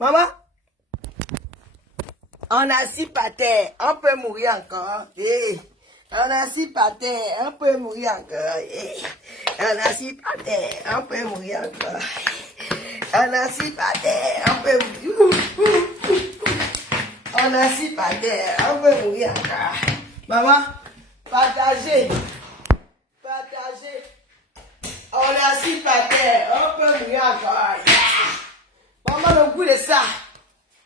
Maman, on a assis par terre, on peut mourir encore. Hey. On a assis par terre, on peut mourir encore. Hey. On a assis par terre, on peut mourir encore. On a assis par terre, on peut mourir. On a assis par terre, on peut mourir encore. Maman, partagez. Partagez. On est assis par terre, on peut mourir encore. Yeah. Maman, le goût de ça.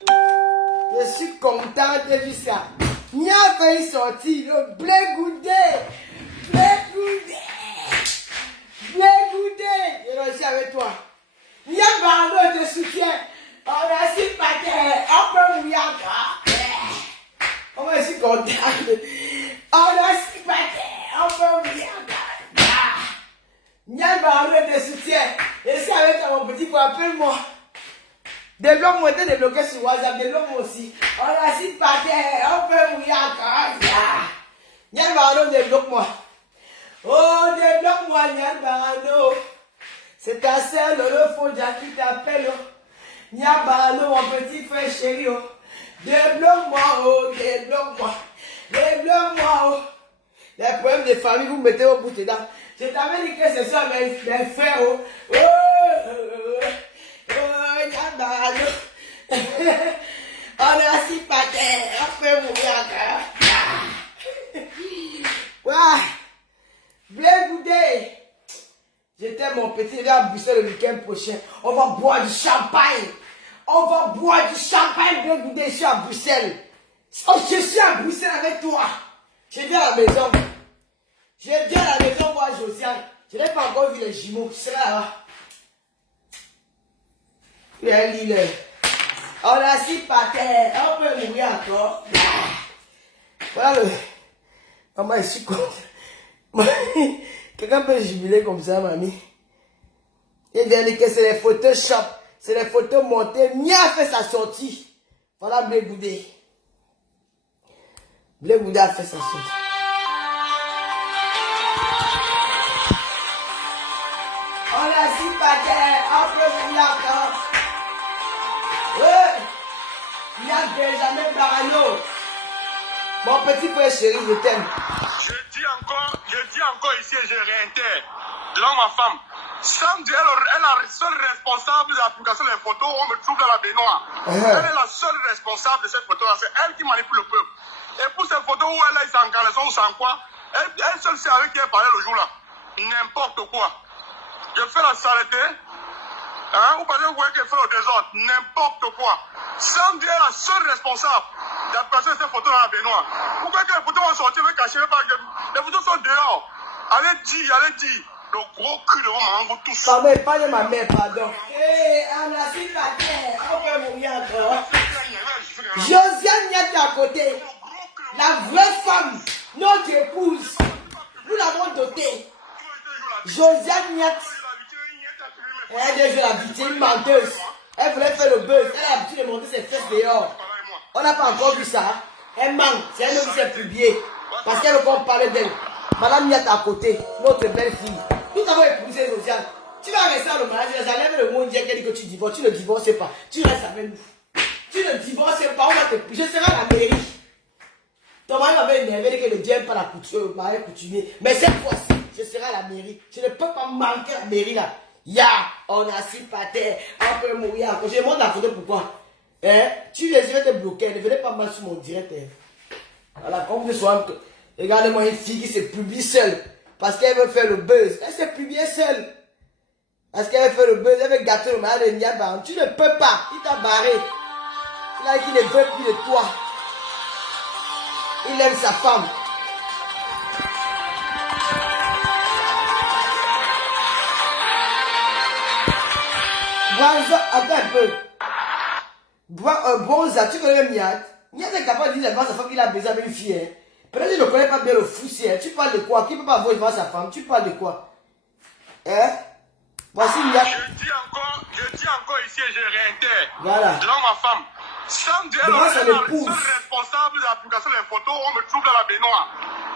Je suis content de voir ça. Il a failli sortir le blé goudé. Blé goudé. Blé goudé. Je réussis avec toi. Il y a Bardo de soutien. On est assis par terre, on peut mourir encore. On est si content. On est assis par terre, on peut mourir encore. Il y a Bardo de soutien. Je suis avec toi, mon petit frère, appelle-moi. Débloque-moi, débloqué sur WhatsApp, débloque-moi aussi. On est assis par terre, on peut mourir encore. Nyan Barano, débloque-moi. Oh, débloque-moi, Nyan Barano. C'est ta sœur, le Fonja qui t'appelle. Nyan Barano, mon petit frère chéri. Débloque-moi, oh, débloque-moi. Débloque-moi, oh. Les problèmes de famille, vous mettez au bout dedans. Je t'avais dit que c'est ça, mes frères, oh. On est assis par terre, on peut mourir encore. Ouais. Blé goudé. J'étais mon petit gars à Bruxelles le week-end prochain. On va boire du champagne. On va boire du champagne blé goudé. Je suis à Bruxelles. Oh, je suis à Bruxelles avec toi. Je viens à la maison. Je viens à la maison voir Josiane. Je n'ai pas encore vu les jumeaux. Je serai là. On est assis par terre, on peut mourir encore. Voilà le. Maman, je suis content. Quelqu'un peut jubiler comme ça, mamie. Il dit que c'est les Photoshop, c'est les photos montées. Mia a fait sa sortie. Voilà Blé Goudé. Blé Goudé a fait sa sortie. On est assis par terre, on peut mourir encore. Il y a Benjamin Barano. Mon petit frère chéri, je t'aime. Je dis encore ici et je réitère, devant ma femme, Sam elle est la seule responsable de l'application des photos où on me trouve dans la baignoire. Elle est la seule responsable de cette photo-là. C'est elle qui manipule le peuple. Et pour cette photo où elle est en caleçon ou sans quoi, elle seule sait avec qui elle parlait le jour-là. N'importe quoi. Je fais la saleté. Hein, vous pensez que vous voyez qu'elle fait le désordre? N'importe quoi. Sam est la seule responsable de la place de ces photos dans la baignoire. Pourquoi que les photos vont sortir, vont cacher, les photos sont dehors. Allez dire. Le gros cul de vos mamans, vous tous. Pardon, pas de ma mère, pardon. Hé, on a assis par terre, on peut mourir encore. Josiane Niat à côté. La vraie femme, notre épouse. Nous l'avons dotée. Josiane Niat. Elle a déjà la victime menteuse. Elle voulait faire le buzz. Elle a l'habitude de monter ses fesses dehors. On n'a pas encore vu ça. Elle manque. C'est elle qui s'est publiée. Parce qu'elle veut qu'on parle d'elle. Madame Niat à côté. Notre belle fille. Nous avons épousé Josiane. Tu vas rester dans le mariage. J'enlève le mot dire qu'elle dit que tu divorces. Tu ne divorces pas. Tu restes avec nous. Tu ne divorces pas. On va te... Je serai à la mairie. Ton mari m'avait énervé que ne vienne pas la couture, le mariage coutumier. Mais cette fois-ci, je serai à la mairie. Je ne peux pas manquer la mairie là. On a assis par terre, on peut mourir. Je montre la photo pourquoi. Hein? Tu les yeux te bloquer, ne venez pas mal sur mon direct. Voilà, comme je sois. Regardez-moi une fille qui se publie seule. Parce qu'elle veut faire le buzz. Elle s'est publiée seule. Parce qu'elle veut faire le buzz, elle veut gâter le mariage de Niaban. Tu ne peux pas. Il t'a barré. Il a dit qu'il ne veut plus de toi. Il aime sa femme. Attends un peu. Bonza, tu connais Miat? Miat est capable de dire devant sa femme qu'il a besoin d'une fille. Hein? Peut-être qu'il ne connaît pas bien le foussier. Hein? Tu parles de quoi? Qui ne peut pas voir devant sa femme? Tu parles de quoi? Hein? Voici Miat. Je dis encore ici et je réitère. Voilà. Devant ma femme. Sam est la seule responsable de l'application des photos où on me trouve dans la baignoire.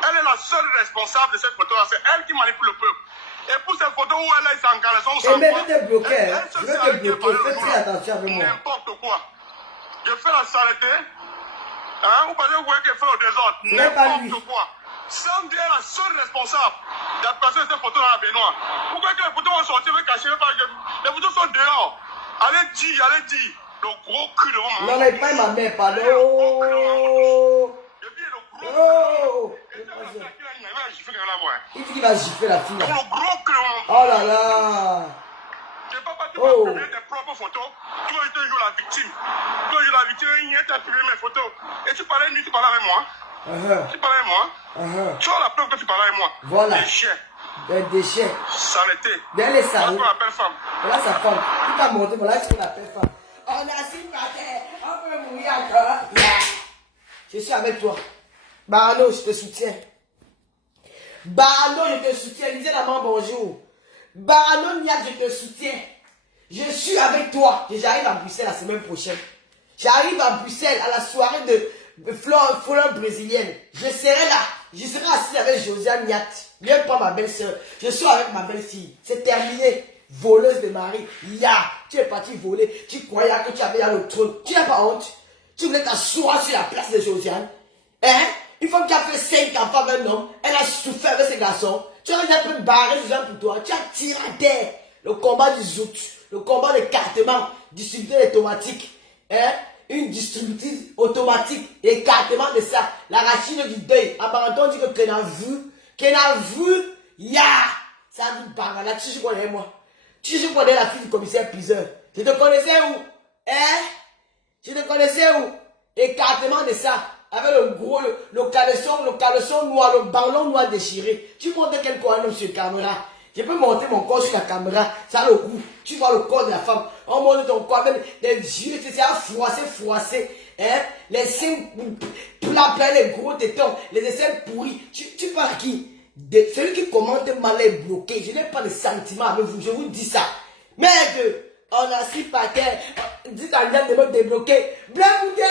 Elle est la seule responsable de cette photo-là. C'est elle qui manipule le peuple. Et pour ces photos où elle est en caleçon, Et mais je vais te bloquer. Je vais te bloquer. Fais très attention avec moi. N'importe quoi. Je fais la saleté. Hein? Vous pensez que vous voyez qu'elle fait au désordre? N'importe quoi. Sandy est la seule responsable d'application de ces photos dans la baignoire. Pourquoi que les photos vont sortir, vont cacher, les photos sont dehors. Allez dire, le gros cul de vos mamans. Non, mais pas ma mère, pardon. Je dis le gros cul. Il dit qu'il va gifler la fille. Le gros cul de vos mamans. Oh là là. Je ne peux pas, tu vas publier tes propres photos. Tu vas te jouer la victime. Tu vas jouer la victime, il t'a publié mes photos. Et tu parlais de lui, tu parlais avec moi. Tu parlais avec moi. Tu as la preuve que tu parlais avec moi. Voilà. Déchets. Des déchets. Saleté. Derrière les salauds. Voilà ce qu'on appelle femme. Voilà sa femme. Tout a monté, voilà ce qu'on appelle femme. On a si par terre, on peut mourir encore. Je suis avec toi. Barano, je te soutiens. Barano, je te soutiens. Lisez la main, bonjour. Barano Niak, je te soutiens. Je suis avec toi. J'arrive à Bruxelles la semaine prochaine. J'arrive à Bruxelles à la soirée de fleur brésilienne. Je serai là. Je serai assis avec Josiane Niat. Viens pas ma belle-sœur. Je suis avec ma belle-fille. C'est terminé. Voleuse de mari. Tu es parti voler. Tu croyais que tu avais le trône. Tu n'as pas honte. Tu voulais t'asseoir sur la place de Josiane. Hein? Une femme qui a fait 5 enfants avec un homme. Elle a souffert avec ses garçons. Tu as déjà pu barrer Josiane pour toi. Tu as tiré à terre. Le combat du zout. Le combat d'écartement. Distributeur automatique. Hein? Une distributrice automatique. Écartement de ça. La racine du deuil. Apparemment, on dit que qu'elle a vu. Ça a dit Bangala. Tu sais quoi moi? Tu sais quoi la fille du commissaire Piseur? Je te connaissais où? Hein? Je te connaissais où? Écartement de ça. Avec le caleçon noir, le ballon noir déchiré. Tu montres quel corps un homme sur la caméra. Je peux monter mon corps sur la caméra. Ça a le goût. Tu vois le corps de la femme. On monte ton corps avec des yeux, c'est froissé. Hein? Les seins pleins, les gros tétons, les aisselles pourris. Tu parles à qui? Celui qui commente mal est bloqué. Je n'ai pas de sentiments avec vous. Je vous dis ça. Merde! On a si par terre. Dis à Liane de me débloquer. Blagoudé,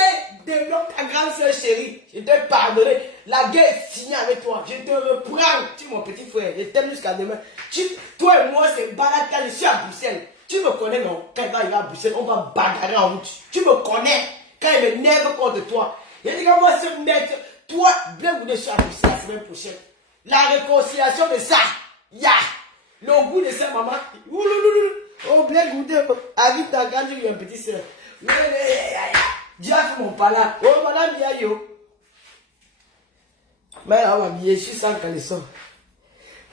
débloque ta grande soeur chérie. Je t'ai pardonné. La guerre est finie avec toi. Je te reprends. Tu es mon petit frère. Je t'aime jusqu'à demain. Toi et moi, c'est balade quand je suis à Bruxelles. Tu me connais, non? Quand il va arriver à Bruxelles, on va bagarrer en route. Tu me connais. Quand il me nerve contre toi. Je dis qu'on va se mettre. Toi, Blagoudé, je suis à Bruxelles la semaine prochaine. La réconciliation de ça. Le goût de ça, maman. Oh, bien goûté. Avec ta grande, j'ai eu un petit soeur. Dieu a fait mon pala. Oh, madame, yo. Mais là, on va je suis sans caleçon.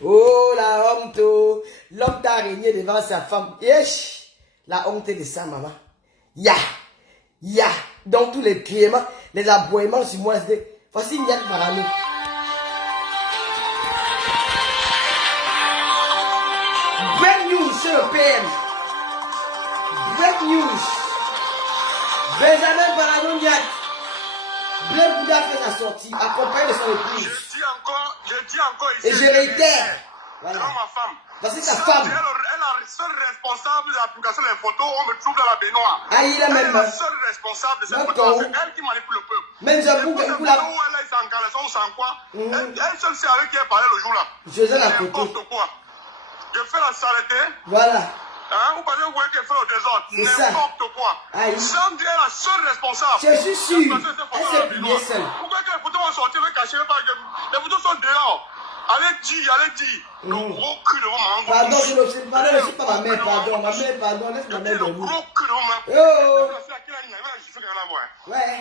Oh, la honte. L'homme t'a régné devant sa femme. Yesh. La honte de ça, maman. Donc, tous les criements, les aboiements sur moi, voici une yette par nous. Break news sur le PM. Break news. Benjamin Baranoniak. Blaise Bouddha fait sa sortie, accompagné de son épouse. Je dis encore ici. Et je réitère. Voilà. Ma femme. Parce que sa femme. Elle est la seule responsable de l'application des photos. On me trouve dans la baignoire. Il a même. Elle est la seule responsable de cette photo. C'est elle qui manipule le peuple. Même Zabou, elle est sans caleçon ou sans quoi. Elle seule sait avec qui elle parlait le jour là. Je faisais la photo. N'importe quoi. Je fais la saleté. Voilà. Hein, vous pensez que vous voyez qu'elle fait au désordre? N'importe quoi. Sandy est la seule responsable. Je suis sûr. Elle s'est pliée seule. Pourquoi que les photos vont sortir, vont cacher, les photos sont dehors. Allez dire. Le gros cul de vos mamans. Pardon, je ne suis pas ma mère, pardon. Ma mère, pardon, laisse ma mère de Le vous. gros cul de vos mamans. Ouais.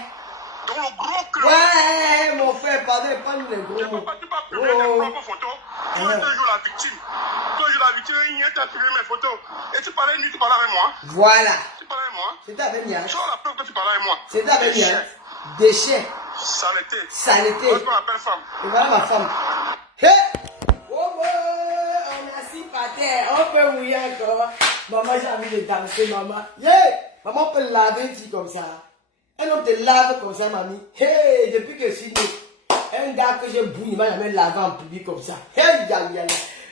Donc le gros cul. Ouais, mon frère, pardon, pas nous les gros mots. Tu vas publier tes propres photos. Tu es toujours la victime. Il t'a publié mes photos. Et tu parlais de lui, tu parlais avec moi. Voilà. Tu parlais avec moi. C'était avec Niak. Tu as la preuve que tu parlais avec moi. C'était avec Niak. Déchets. Saleté. Saleté. Moi, je m'appelle femme. Et voilà ma femme. Hé! Oh, on est assis par terre. On peut mouiller encore. Maman, j'ai envie de danser, maman. Maman peut laver une fille comme ça. Un homme te lave comme ça, mamie. Hey, depuis que je suis né, un gars que j'ai bouilli, il m'a jamais lavé en public comme ça. Hey,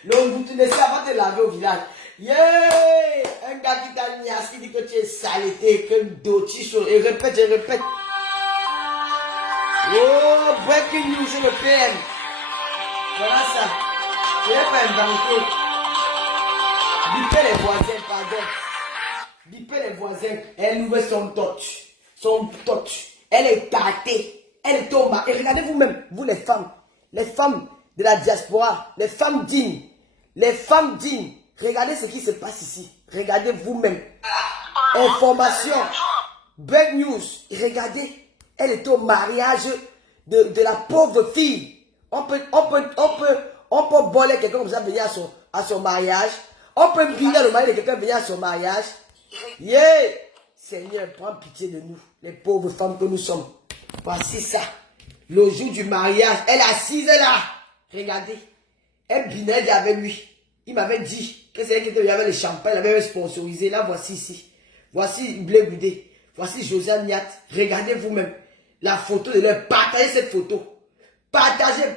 le goût de ça va te laver au village. Un gars qui t'a niasse, qui dit que tu es saleté, que dotti chaud. Et répète. Oh, breaking news sur le PM. Voilà ça. Je n'ai pas inventé. Bipez les voisins, pardon. Bipez les voisins. Elle ouvre son touch. Son touch. Elle est tâtée. Elle est au mari. Et regardez vous-même, vous les femmes de la diaspora, les femmes dignes. Les femmes dignes. Regardez ce qui se passe ici. Regardez vous-même. Information. Bad news. Regardez. Elle est au mariage de la pauvre fille. On peut voler quelqu'un comme ça venir à son mariage. On peut biner le mari de quelqu'un venir à son mariage. Yeah! Seigneur, prends pitié de nous, les pauvres femmes que nous sommes. Voici ça. Le jour du mariage, elle est assise là. Regardez. Elle binait avec lui. Il m'avait dit que c'est elle qui était avec le champagne, elle avait sponsorisé. Là, voici ici. Voici Blé Goudé. Voici Josiane Niat. Regardez vous-même la photo de leur. Partagez cette photo. Partagez.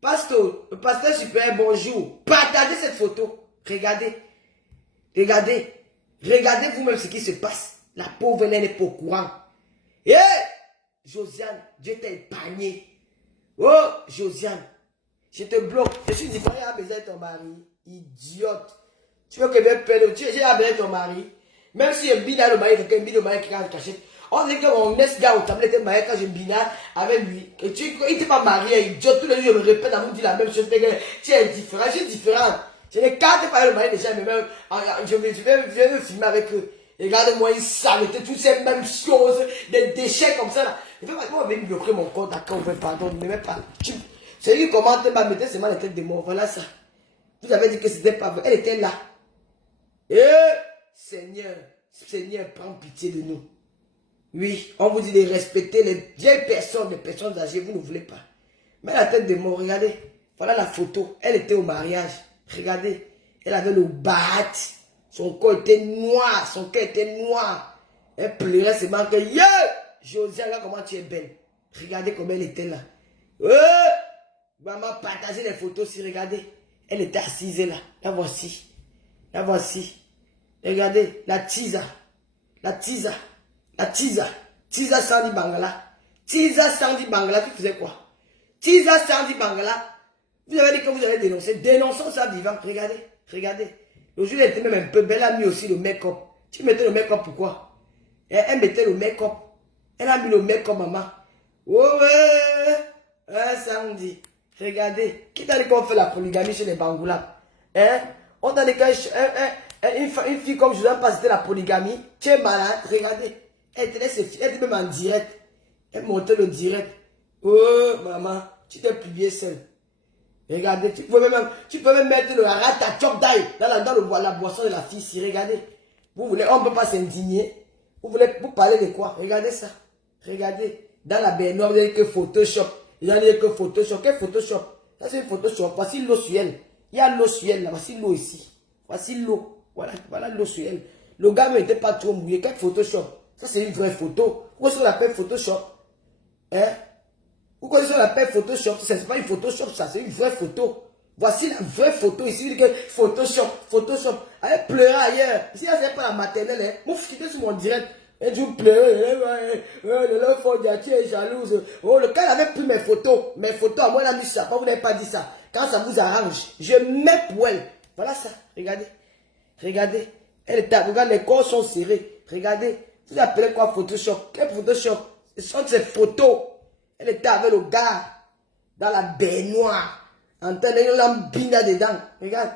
Pasteur super, bonjour. Partagez cette photo. Regardez. Regardez. Regardez vous-même ce qui se passe. La pauvre elle n'est pas au courant. Eh! Josiane, Dieu t'a épargné. Oh, Josiane, je te bloque. Je suis différent, j'ai besoin de ton mari. Idiote. Tu veux que je perde. J'ai besoin de ton mari. Même si je bine le mari, quelqu'un bine le mari qui est caché. On dit que mon ex-gars au tablette était marié quand je bine avec lui. Et il n'était pas marié, idiot. Tous les jours, je me répète à vous dire la même chose. Tu es différent, je suis différent. Je n'écarte pas le mari déjà, mais même, je vais me filmer avec eux. Regarde-moi, ils savent toutes ces mêmes choses, des déchets comme ça. Là. Il fait moi, je vais bloquer mon compte, d'accord, pardon, ne me mets pas. Celui qui commente m'a mis seulement la tête de mort, voilà ça. Vous avez dit que c'était pas vrai, elle était là. Et Seigneur, Seigneur, prends pitié de nous. Oui, on vous dit de respecter les vieilles personnes, les personnes âgées, vous ne voulez pas. Mais la tête de mort, regardez, voilà la photo, elle était au mariage. Regardez, elle avait le bat, son corps était noir, son cœur était noir. Elle pleurait seulement que, yeah! Josiane, regarde comment tu es belle. Regardez comment elle était là. Maman, partagez les photos si regardez. Elle était assise là. La voici. La voici. Regardez, la tisa. La tisa. La tisa. Tisa Sandi Bangala. Tisa Sandi Bangala, tu faisais quoi? Tisa Sandi Bangala. Vous avez dit que vous avez dénoncé. Dénonçons ça vivant. Regardez, regardez. Le jour, elle était même un peu belle. Elle a mis aussi le make-up. Tu mettais le make-up pourquoi? Elle mettait le make-up. Elle a mis le make-up, maman. Oh ouais. Samedi. Regardez. Qui t'a dit qu'on fait la polygamie chez les Bangoula? Hein? On t'a dit qu'une fille comme je ne sais pas c'était la polygamie. Tu es malade. Regardez. Elle était même en direct. Elle montait le direct. Oh, maman. Tu t'es publié seule. Regardez, tu peux même mettre le ratatouille d'ail dans la boisson de la fille. Si regardez, vous voulez, on ne peut pas s'indigner. Vous parlez de quoi? Regardez ça. Regardez, dans la baignoire, vous avez que Photoshop. Il y a que Photoshop. Quel Photoshop? Ça c'est Photoshop. Voici l'eau sur elle. Il y a l'eau sur elle là. Voici l'eau ici. Voici l'eau. Voilà l'eau sur elle. Le gars n'était pas trop mouillé. Quel Photoshop? Ça c'est une vraie photo. Pourquoi est-ce qu'on l'appelle Photoshop? Hein? Vous connaissez l'appel Photoshop, ce n'est pas une Photoshop, ça, c'est une vraie photo. Voici la vraie photo ici, que Photoshop. Allez pleurer ailleurs. Ici, là, c'est pas la maternelle, hein. Moi, je suis sur mon direct. Et tu pleures, le fond, tu es jalouse. Oh, le gars avait pris mes photos à moi, il a mis ça. Vous n'avez pas dit ça. Quand ça vous arrange, je mets pour elle. Voilà ça, regardez. Regardez. Elle est, regarde, les corps sont serrés. Regardez. Vous appelez quoi Photoshop? Quel Photoshop? Ce sont ces photos. Elle était avec le gars dans la baignoire. En train de l'embina dedans. Regarde.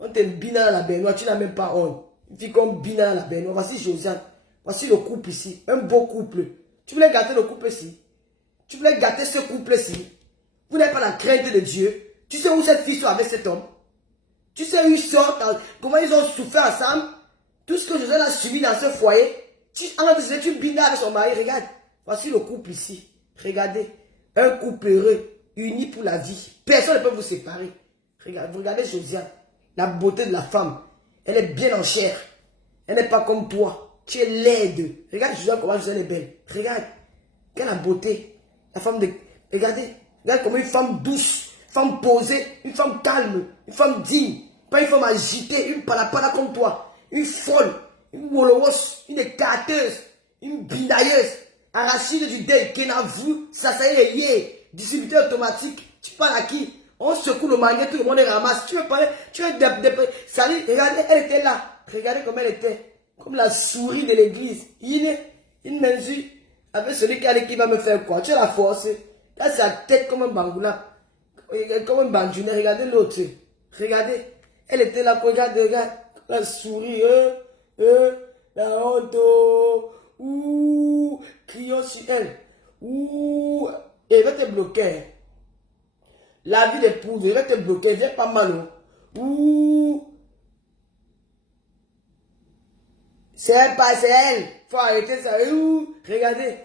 On te bina dans la baignoire. Tu n'as même pas honte. Une fille comme bina dans la baignoire. Voici Josiane. Voici le couple ici. Un beau couple. Tu voulais gâter le couple ici. Tu voulais gâter ce couple ici. Vous n'avez pas la crainte de Dieu. Tu sais où cette fille soit avec cet homme. Tu sais où ils sortent. Comment ils ont souffert ensemble. Tout ce que Josiane a subi dans ce foyer. Tu bina avec son mari. Regarde. Voici le couple ici. Regardez, un couple heureux, uni pour la vie. Personne ne peut vous séparer. Regardez Josiane, la beauté de la femme. Elle est bien en chair. Elle n'est pas comme toi. Tu es laide. Regarde Josiane, comment Josiane est belle. Regarde, quelle la beauté. La femme de... Regardez comment une femme douce, une femme posée, une femme calme, une femme digne. Pas une femme agitée, une palapala comme toi. Une folle, une molowos, une écarteuse, une binailleuse. Arachide du deuil, Kenavu, ça y est, distributeur automatique. Tu parles à qui? On secoue le manier, tout le monde ramasse. Tu veux parler, tu veux salut, regardez, elle était là. Regardez comment elle était. Comme la souris de l'église. Il mesure avec celui qui va me faire quoi. Tu as la force. Là, sa tête comme un bangoula. Comme un banjounet. Regardez l'autre. Regardez. Elle était là, regarde. La souris. La honte. Ouh. Crions sur elle. Ouh. Et elle va te bloquer. La vie d'épouse, elle va te bloquer. Viens pas mal. Ouh. C'est pas elle. Faut arrêter ça. Ouh. Regardez.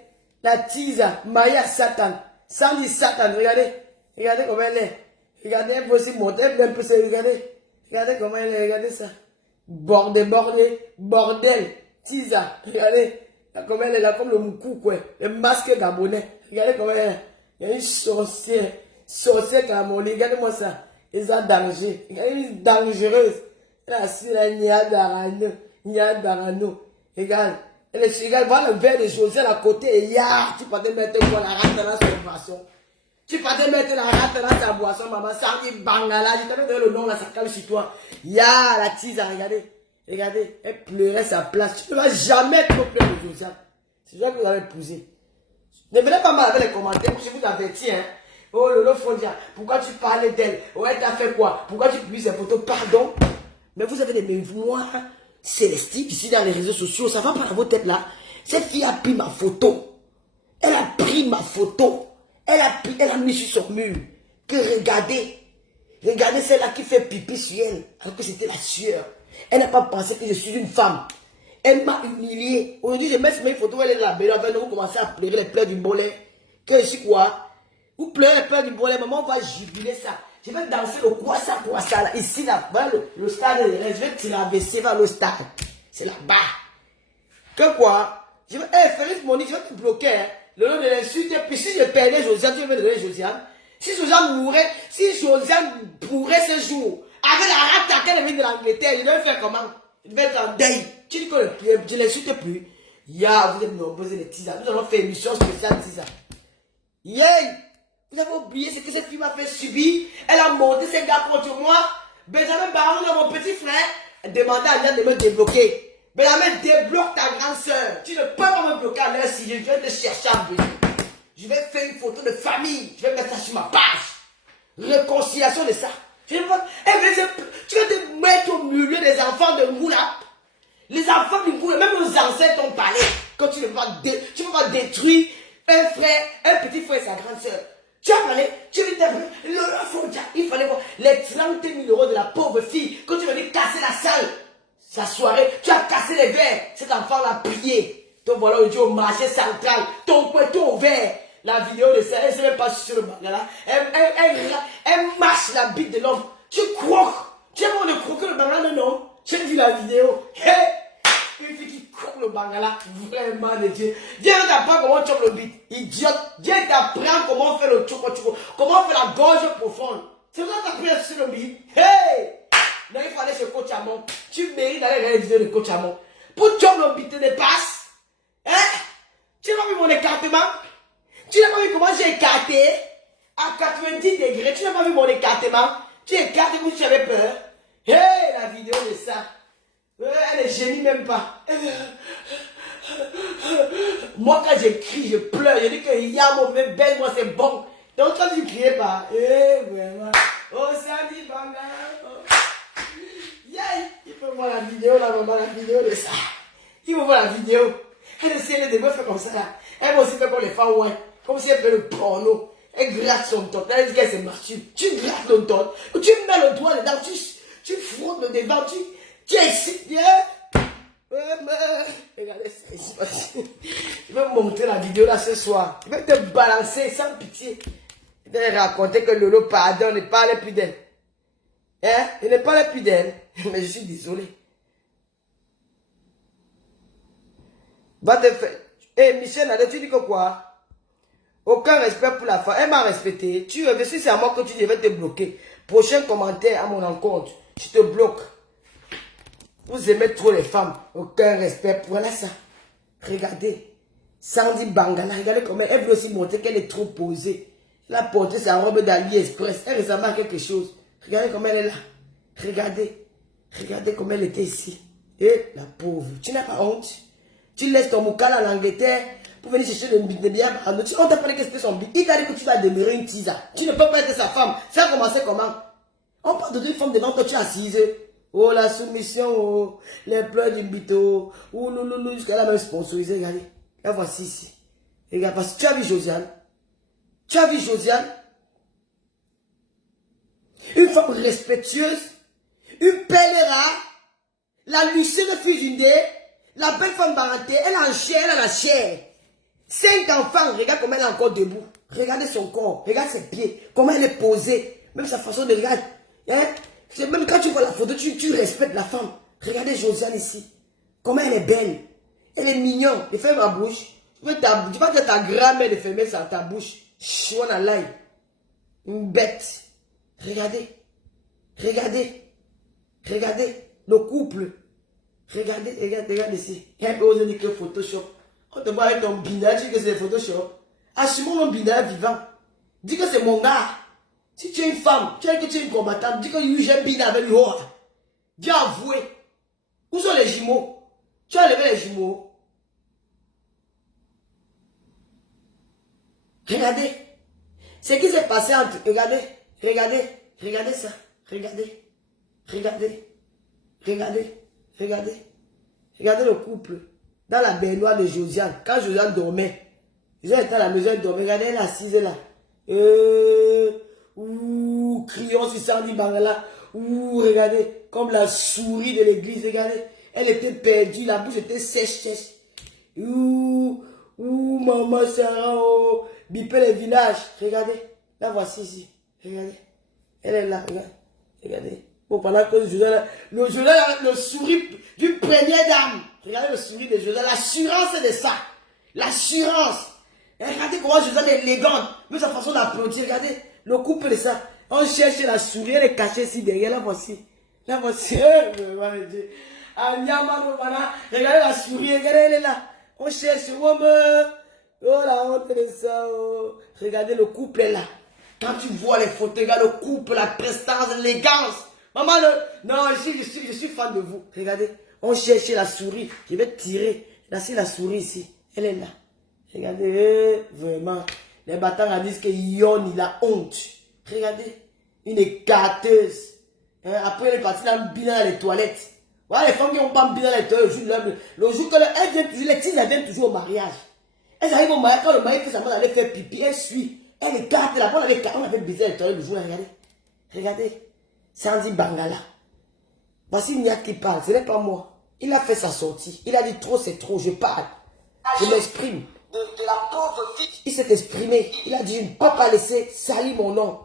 La tisa. Maya Satan. Sandy Satan. Regardez. Regardez comment elle est. Regardez, elle peut aussi monter. Elle peut un peu se regarder. Regardez comment elle est. Regardez ça. Bordel. Tisa. Regardez. Comment elle est là. Comme le moukou, quoi. Le masque gabonais. Regardez comment elle est. Il y a une sorcière. Sorcière camerounais. Regardez-moi ça. Ils ont danger. Regardez, elle est dangereuse. Elle est assise là. Nia Darano. Regarde. Elle est, regarde, voilà le verre de José à côté. Et ya, tu peux te mettre quoi, la rate dans sa boisson. Tu peux te mettre la rate dans sa boisson, maman. Ça dit bangala. Je t'avais donné le nom là, ça calme sur toi. Ya, la tisa, regardez. Regardez. Elle pleurait sa place. Tu ne vas jamais trop pleurer de José. C'est ça que vous allez épouser. Ne venez pas mal avec les commentaires. Je vous avertis, hein. Oh, Lolo Fondia, pourquoi tu parlais d'elle? Ouais, t'as fait quoi? Pourquoi tu publies ces photos? Pardon. Mais vous avez des mémoires célestiques ici dans les réseaux sociaux. Ça va pas dans votre tête là. Cette fille a pris ma photo. Elle a pris ma photo. Elle a mis sur son mur. Que regardez. Regardez celle-là qui fait pipi sur elle. Alors que c'était la sueur. Elle n'a pas pensé que je suis une femme. Elle m'a humilié. Aujourd'hui, je mets sur mes photos. Elle est là. Mais vous commencez à pleurer les pleurs du bolet. Que je suis quoi? Vous pleurez les pleurs du bolet. Maman va jubiler ça. Je vais danser le quoi ça là. Ici là. Voilà le stade. Je vais traverser vers le stade. C'est là-bas. Que quoi? Je vais, Félix Monique, je vais te bloquer. Hein. Le nom de l'insulte. Puis si je perdais Josiane, tu veux me donner Josiane. Si Josiane mourrait, si Josiane pourrait ce jour, avec la rate qu'elle vient de l'Angleterre, il devait faire comment? Il devait être en deuil. Tu dis que je ne l'insulte plus. Ya, vous êtes nombreux les tisans. Nous allons faire une émission spéciale tisans. Yeah! Vous avez oublié ce que cette fille m'a fait subir. Elle a monté ses gars contre moi. Benjamin Baron, mon petit frère, demandait à Yann de me débloquer. Benjamin, débloque ta grande soeur. Tu ne peux pas me bloquer à l'heure si je viens te chercher à brûler. Je vais faire une photo de famille. Je vais mettre ça sur ma page. Réconciliation de ça. Tu vas te mettre au milieu des enfants de Moulap. Les enfants du Moulap, même nos ancêtres ont parlé. Quand tu ne peux pas détruire un frère, un petit frère et sa grande soeur. Tu as parlé, tu veux il fallait voir les 30 000 euros de la pauvre fille. Quand tu venais casser la salle, sa soirée, tu as cassé les verres. Cet enfant l'a plié. Donc voilà aujourd'hui au marché central, ton poteau au verre. La vidéo de ça, elle ne se met pas sur le manga. Elle mâche la bite de l'homme. Tu croques. Tu as envie de croquer le bangala, non? Tu as vu la vidéo. Hey! Une fille qui croque le bangala. Vraiment de Dieu. Dieu ne t'apprend comment tu le bite. Idiote. Dieu t'apprend comment faire le choco. Comment faire la gorge profonde. C'est ça que tu apprends sur le bite. Hey! Non, il faut aller chez Coach Amon. Tu mérites d'aller regarder les vidéos de Coach Amon. Pour tu le bite ne passe. Hein? Tu n'as pas vu mon écartement? Tu n'as pas vu comment j'ai écarté? À 90 degrés. Tu n'as pas vu mon écartement? Tu écartes comme si tu avais peur. Hey, la vidéo de ça. Elle ne gémit même pas. Moi, quand j'écris, je pleure. Je dis que Y'a mon belle, moi, c'est bon. Donc, quand tu criais pas, vraiment. Oh, ça dit, banga. Il faut voir la vidéo, là, maman, la vidéo de ça. Il faut voir la vidéo. Elle essaie de me faire comme ça, là. Elle m'a aussi fait comme les femmes, ouais. Comme si elle fait le porno. Elle gratte son tot. Elle dit qu'elle se masturbe. Tu grattes ton tot. Tu mets le doigt dedans. Tu frottes le devant. Tu excites bien. Regardez ça ici. Je vais montrer la vidéo là ce soir. Je vais te balancer sans pitié. Je vais raconter que Lolo pardonne ne parle plus d'elle. Hein? Il ne parle plus d'elle. Mais je suis désolé. Va te faire. Eh, Michel, tu dis que quoi? Aucun respect pour la femme. Elle m'a respecté. Tu investis, c'est à moi que tu devais te bloquer. Prochain commentaire à mon encontre. Je te bloque. Vous aimez trop les femmes. Aucun respect. Voilà ça. Regardez. Sandy Bangala. Regardez comment elle veut aussi montrer qu'elle est trop posée. Elle a porté sa robe d'AliExpress. Elle ressemble à quelque chose. Regardez comment elle est là. Regardez. Regardez comment elle était ici. Et la pauvre. Tu n'as pas honte. Tu laisses ton moucal en Angleterre pour venir chercher le bien. On t'a parlé que c'était son but. Il t'a dit que tu vas demeurer une tisa. Tu ne peux pas être sa femme. Ça a commencé comment? On parle de deux femmes devant toi, tu es assise. Oh, la soumission, oh, les pleurs du bito. Oh, loulou, jusqu'à la même sponsorisée. Regardez. La voici ici. Regarde, parce que tu as vu Josiane. Tu as vu Josiane? Une femme respectueuse. Une belle rare. La lucide fille d'une dé. La belle femme barantée. Elle a en chair, elle a la chair. 5 enfants. Regarde comment elle est encore debout. Regardez son corps. Regarde ses pieds. Comment elle est posée. Même sa façon de regarder. Hein? Même quand tu vois la photo, tu respectes la femme. Regardez Josiane ici. Comment elle est belle. Elle est mignonne. Ferme ma bouche. Tu vas dire ta grand-mère de fermer ta bouche. Chouana l'ail. Une bête. Regardez. Regardez. Regardez. Le couple. Regardez, regarde ici. Elle peut oser dire que Photoshop. On te voit avec ton binaire, tu dis que c'est Photoshop. Assumons mon binaire vivant. Dis que c'est mon gars. Si tu es une femme, tu es une combattante, dis que j'aime bien avec lui. Dis avoué. Où sont les jumeaux? Tu as levé les jumeaux. Regardez. Ce qui s'est passé entre... Regardez. Regardez. Regardez ça. Regardez. Regardez. Regardez. Regardez. Regardez le couple. Dans la baignoire de Josiane. Quand Josiane dormait. Josiane était à la maison, elle dormait. Regardez, elle est assise là. Crions sur Sandy Bangala. Regardez. Comme la souris de l'église. Regardez. Elle était perdue. La bouche était sèche. Maman Sarah. Bipé les villages. Regardez. La voici ici. Regardez. Elle est là. Regardez. Bon, pendant que le sourire d'une première dame. Regardez le sourire de Josiane. L'assurance de ça. L'assurance. Regardez comment Josiane est élégante. Même sa façon d'applaudir. Regardez. Le couple de ça. On cherche la souris. Elle est cachée ici derrière. La voici. La voici. Regardez la souris. Regardez, elle est là. On cherche. Oh la honte de ça. Oh. Regardez le couple est là. Quand tu vois les photos, regarde le couple, la prestance, l'élégance. Maman, non, je suis fan de vous. Regardez, on cherche la souris. Je vais tirer. Là, c'est la souris ici. Elle est là. Regardez, vraiment. Les battants disent que Yon, il a honte. Regardez, une écarteuse. Après, elle est partie dans les toilettes. Voilà, les femmes qui ont pas bien dans les toilettes, le jour que les filles viennent toujours au mariage. Elles arrivent au mariage, quand le mari fait sa main d'aller faire pipi, elle suit. Elle écarte la porte, on avait baisé les toilettes le jour là, regardez. Regardez. Sandy Bangala. Voici Niat qui parle, ce n'est pas moi. Il a fait sa sortie. Il a dit trop, c'est trop, je parle. Je m'exprime. De la pauvre fille. Il s'est exprimé. Il a dit, je ne peux pas laisser salir mon nom.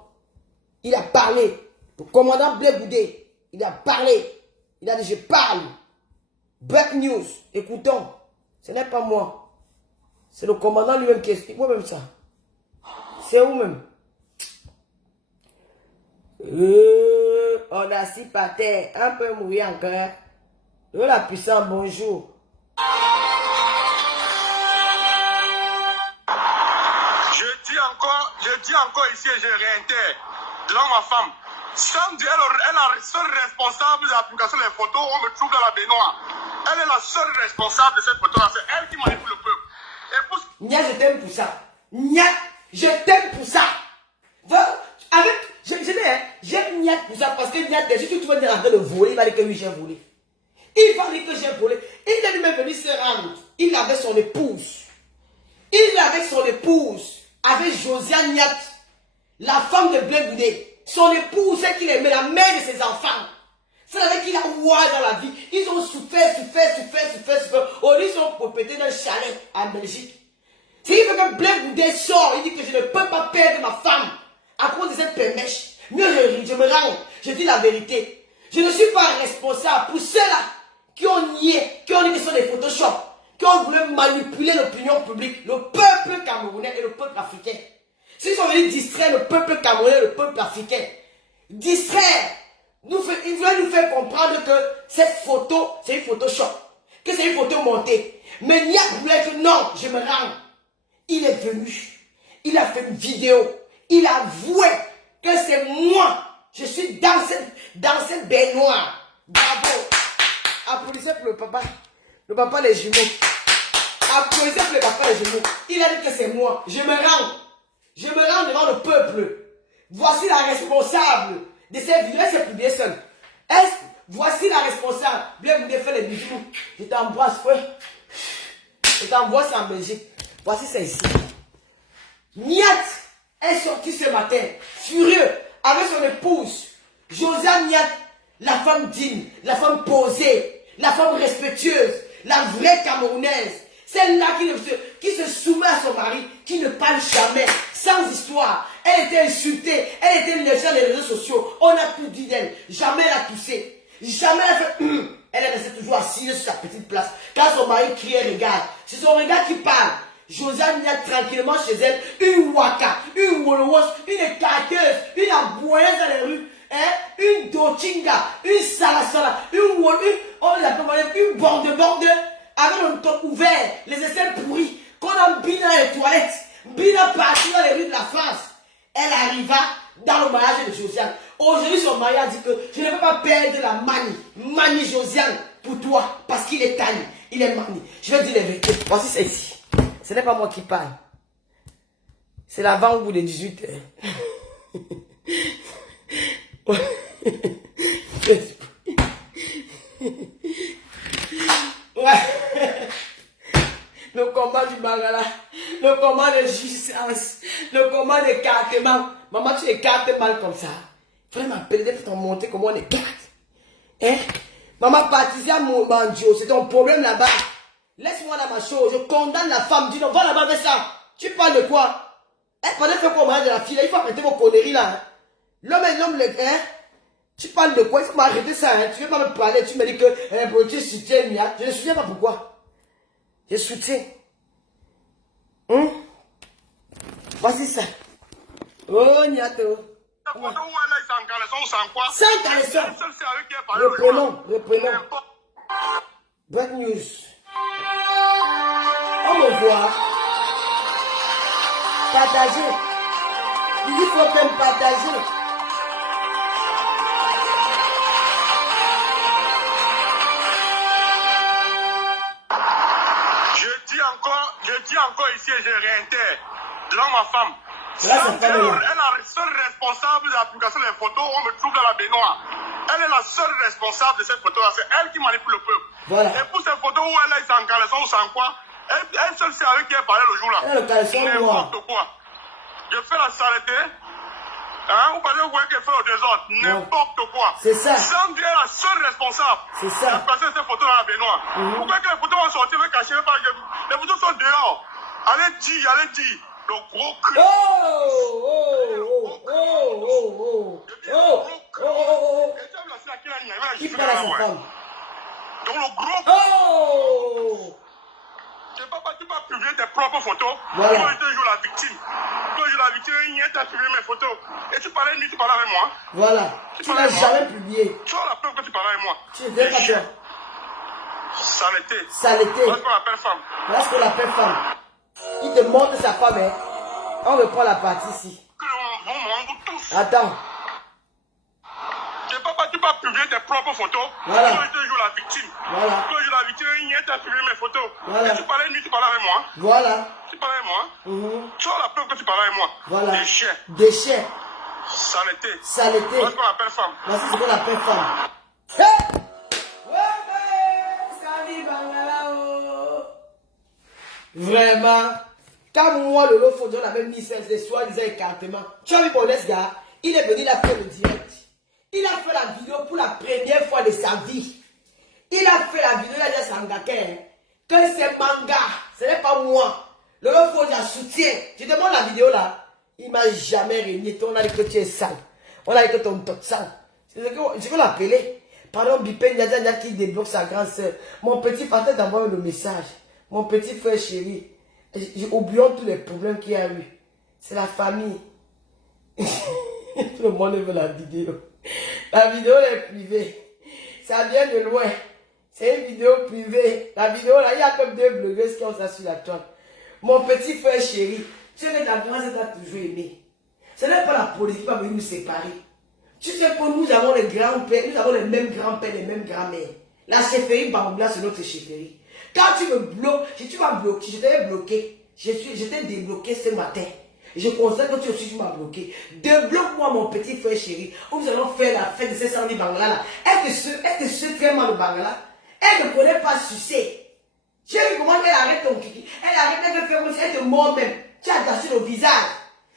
Il a parlé. Le commandant Blé Boudé, il a parlé. Il a dit, je parle. Break news. Écoutons. Ce n'est pas moi. C'est le commandant lui-même qui explique. Moi-même ça. C'est vous-même. On a assis par terre. Un peu mourir encore. La puissance, bonjour. Je dis encore ici et je réitère. Devant ma femme. Sandy, elle est la seule responsable de l'application des photos. On me trouve dans la baignoire. Elle est la seule responsable de cette photo-là. C'est elle qui manipule le peuple. Et pour... Nia, je t'aime pour ça. Nia, je t'aime pour ça. J'aime Nia pour ça parce que Nia, si tu vas dire en train de voler, il va dire que oui, j'ai volé. Il va dire que j'ai volé. Il est lui-même venu se rendre. Il avait son épouse. Avec Josiane Niat, la femme de Blé Boudé. Son épouse, celle qu'il aimait, la mère de ses enfants. C'est avec qui il a oué dans la vie. Ils ont souffert. Oh, ils sont propriétaires d'un chalet en Belgique. C'est qu'il fait que Blé Boudé sort. Il dit que je ne peux pas perdre ma femme à cause de cette pémèche. Mieux je me rends. Je dis la vérité. Je ne suis pas responsable pour ceux-là qui ont nié, qui ont dit que ce sont des Photoshop, qui ont voulu manipuler l'opinion publique, le peuple camerounais et le peuple africain. S'ils sont venus distraire le peuple camerounais et le peuple africain, distraire, ils voulaient nous faire comprendre que cette photo, c'est une Photoshop, que c'est une photo montée. Mais Niak voulait que non, je me rends. Il est venu, il a fait une vidéo, Il avouait que c'est moi. Je suis dans cette baignoire. Bravo. Applaudissez pour le papa. Le papa des jumeaux. Applaudissez pour le papa des jumeaux. Il a dit que c'est moi. Je me rends. Je me rends devant le peuple. Voici la responsable de cette vie. Laissez publier seul. Voici la responsable. Bien vous faire les bisous. Je t'embrasse, frère. Je t'embrasse en Belgique. Voici celle-ci. Niat est sorti ce matin, furieux, avec son épouse. Josiane Niat, la femme digne, la femme posée, la femme respectueuse, la vraie Camerounaise. Celle-là qui se soumet à son mari, qui ne parle jamais, sans histoire. Elle était insultée, elle était légère sur les réseaux sociaux. On a tout dit d'elle. Jamais elle a toussé. Jamais elle a fait... Elle est restée toujours assise sur sa petite place. Quand son mari crie, elle regarde. C'est son regard qui parle. Josiane Niat tranquillement chez elle, une waka, une wolowos, une écarteuse, une aboyeuse dans les rues, hein, une dochinga, une salasala, on les appelle une borde, avec le top ouvert, les aisselles pourries, qu'on a bien dans les toilettes, bien partout dans les rues de la France. Elle arriva dans le mariage de Josiane. Aujourd'hui, son mari a dit que je ne peux pas perdre la manie Josiane pour toi, parce qu'il est tanné, il est mani. Je vais dire les vérités. Voici celle-ci. Ce n'est pas moi qui parle. C'est l'avant au bout de 18 heures. Le combat du Bangala, le combat de jouissance, le combat d'écartement. Maman, tu écartes mal comme ça. Vraiment, peut-être t'en montrer comment on écarte. Hein? Maman, Patricia Mandio, c'est ton problème là-bas. Laisse-moi dans ma chose, je condamne la femme, dis non, va là-bas avec ça. Tu parles de quoi? Pendant que pour mariage de la fille, là, il faut arrêter vos conneries là. Hein? L'homme, hein? Tu parles de quoi? Il faut m'arrêter ça, hein? Tu veux pas me parler, tu me dis que tu soutiens Mia. Je ne soutiens pas pourquoi. Je soutiens. Voici ça. Oh, Niato. Sans caleçon. Reprenons. Bad news. On me voit. Partager. Il dit faut même partager. Je dis encore ici et je réitère devant ma femme. Là, elle est la seule responsable de la publication des photos. On me trouve dans la baignoire. Elle est la seule responsable de cette photo-là. C'est elle qui manipule le peuple. Voilà. Et pour ces photos où elle est en caleçon ou sans quoi, elle seule sait avec qui elle parlait le jour-là. Elle est le caleçon noir. N'importe quoi. Je fais la saleté. Hein, vous parlez, vous voyez qu'elle fait au désordre. N'importe quoi. C'est ça. Sandy est la seule responsable. C'est ça. De placer ces photos dans la baignoire. Pourquoi que les photos vont sortir, vont cacher, les photos sont dehors. Allez dire. Le gros cul. Qui parle à sa femme? Donc le gros. Tu peux pas publier tes propres photos. Voilà. Toi, je te joue la victime. Toi, je la victime, il t'a publié mes photos. Et tu parlais de lui, tu parlais avec moi. Voilà. Tu n'as jamais publié. Tu as la preuve que tu parlais avec moi. Tu ne fais pas peur. Saleté. Voilà ce qu'on appelle femme. Voilà ce qu'on appelle femme. Il te montre sa femme, hein. On reprend la partie ici. Attends. Tu peux pas publier tes propres photos. Voilà. Toi, je te joue la victime. Voilà. Toi, je la victime, il t'a publié mes photos. Voilà. Et tu parlais de lui, tu parlais avec moi. Voilà. Tu parlais avec moi. Tu as la preuve que tu parlais avec moi. Voilà. Déchets. Saleté. Voilà ce qu'on appelle femme. Voici ce qu'on appelle femme. Hey! Vraiment. Quand moi, le lot Fodjon avait mis ses soi-disant écartements, tu as vu mon gars, il est venu, il a fait le direct. Il a fait la vidéo pour la première fois de sa vie. Il a fait la vidéo, il a dit à Sangaken que c'est manga, ce n'est pas moi. Le lot Fodjon soutient. Tu demandes la vidéo là, il m'a jamais régné. On a dit que tu es sale. On a dit que ton tot sale. Je vais l'appeler. Pardon, Bipen Yadja qui débloque sa grande soeur. Mon petit frère d'envoyer le message. Mon petit frère chéri. Oublions tous les problèmes qu'il y a eu. C'est la famille. Tout le monde veut la vidéo. La vidéo est privée. Ça vient de loin. C'est une vidéo privée. La vidéo là, il y a comme deux blogueuses qui ont ça sur la toile. Mon petit frère chéri. Tu es de la grâce, tu as toujours aimé. Ce n'est pas la politique qui va venir nous séparer. Tu sais que nous avons les grands-pères, nous avons les mêmes grands-pères, les mêmes grands-mères. La chefferie Bambla, c'est notre chefferie. Quand tu me bloques, si tu m'as bloqué, je t'ai bloqué. Je t'ai débloqué ce matin. Je constate que tu aussi tu m'as bloqué. Débloque-moi mon petit frère chéri. Nous allons faire la fête de ces 110 Bangala là. Elle te suit très mal au Bangala. Elle ne connaît pas sucer. J'ai vu comment elle arrête ton kiki. Elle arrête, elle veut faire comme si elle te mord même. Tu as gâché le visage.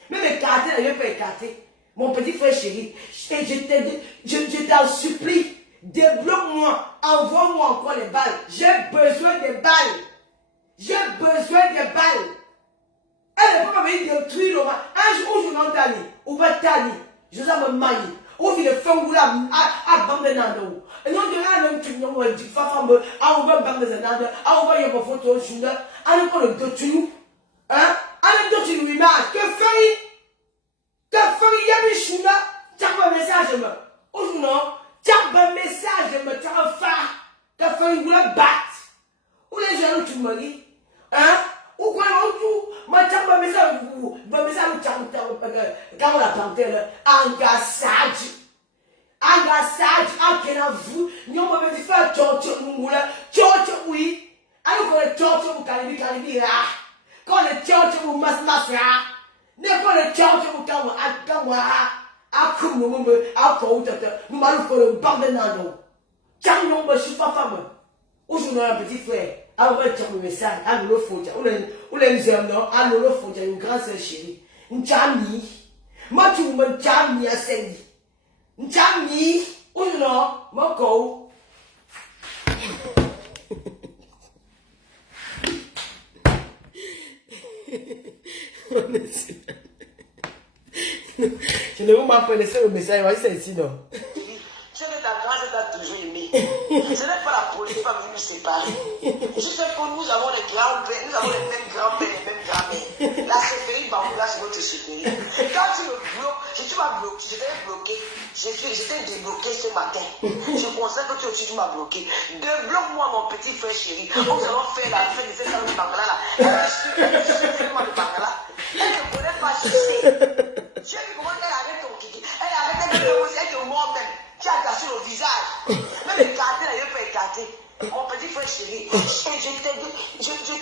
Même écarté, elle ne veut pas écarter. Mon petit frère chéri, je t'en supplie. Débloque-moi. Envoie-moi encore les balles. J'ai besoin des balles. J'ai besoin des balles. Elle ne peut pas venir détruire le mal. Un jour où je n'entends ni, ou va tani, je vais me manier. Ou il est fangoula à Bandenando. Et non, de là, non, tu n'as dit, Fafambe, à on va Bandenando, à on va y avoir photo au Chunda, à ne pas le dotu. Hein? À ne pas le image. Que fait-il? Que fait-il? Y'a mis Chunda, tu as un message, ou non, tu as un message, tu as un phare. Que fait-il? Vous le battre. Ou les gens, tu me dis, hein? Ou quoi, ou ma chamba message, quand la panthère, engassage, en vous, nous avons dit faire tchotcho, nous tchotcho, oui, alors qu'on est tchotcho, vous calibi, là, quand le tchotcho, vous mas, là, ne quand le tchotcho, vous kawa, à comme nous, à quoi, nous allons faire le bandenado. Tiens, nous, je suis pas femme. Ou je n'ai un petit frère. Ah ouais, tu as un message. Ah, nous le faut. Ou les hommes, non. Ah, nous le faut. Tu as une grande sœur chérie. N'chami. Moi, tu me chami à Sendi. N'chami. Ou non. Mon co. Je ne veux pas connaître le message. Voici celle-ci, non. Tu sais que ta grâce t'a toujours aimé. Ce n'est pas la politique qui va venir nous séparer. Je sais que nous avons les grands-pères, nous avons les mêmes grands-pères, les mêmes grands-mères. La chefferie Bamboula, c'est notre chefferie. Quand tu me bloques, si tu m'as bloqué, je t'ai bloqué, je t'ai débloqué ce matin. Je constate que toi aussi tu m'as bloqué. Débloque-moi mon petit frère chéri. Nous allons faire la fête de cette salle de Bangala là. Elle est vraiment de Bangala. Elle ne connaît pas sucer. J'ai vu comment elle arrête ton kiki. Elle arrête de faire aussi, elle te mord même. Tu as cassé le visage. Même écarté, elle ne peut pas écarter. Mon petit frère chéri, je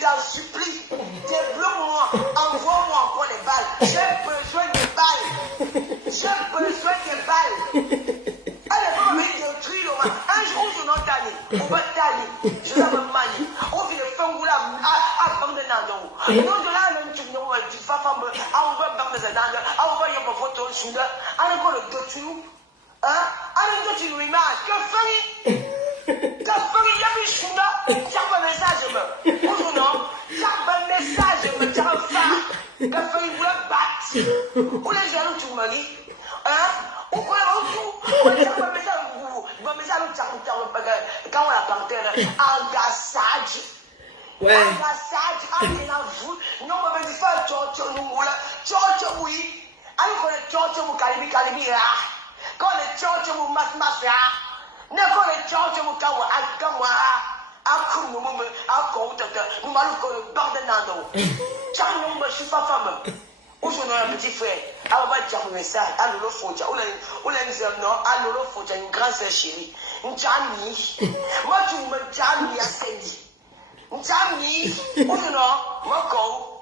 t'en supplie. Débloque-moi. Envoie-moi encore les balles. J'ai besoin de balles. J'ai besoin de balles. Elle ne peut pas venir détruire le mal. Un jour où je n'entends ni, on va tani, je vais me manier. On vit le fangoula à Bandenando. Non, de là, même tu n'as dit, Fafambe, on va Bandenando, on va y avoir photo au Sud, on va le dotu. Hein? Allez, tu nous images. Que fait-il? Que fait-il? Y'a mis Chunda. Tu as un message, ou non? Tu as un message, tu as un phare. Que fait-il? Vous le battre. Ou les gens, tu me dis? Hein? Ou quoi, ou tu as un message, quand on a parlé, engassage. Ouais. Engassage, vous. Non, on va dire, pas tchotcho, nous, là. Tchotcho, oui. Alors qu'on est tchotcho, vous calibi, là. Quand les tchotcho vous masmafia, ne quand les tchotcho vous kawa akawa, akumu akouta, nous allons que le bandenando. Tiens, nous me suis pas femme. Où je n'ai un petit frère, à va dire un message, à l'eau fonja, ou l'examen, à l'eau fonja, une grande sœur chérie. N'chami, moi tu me chami à Sendi. N'chami, où je n'ai, moi go.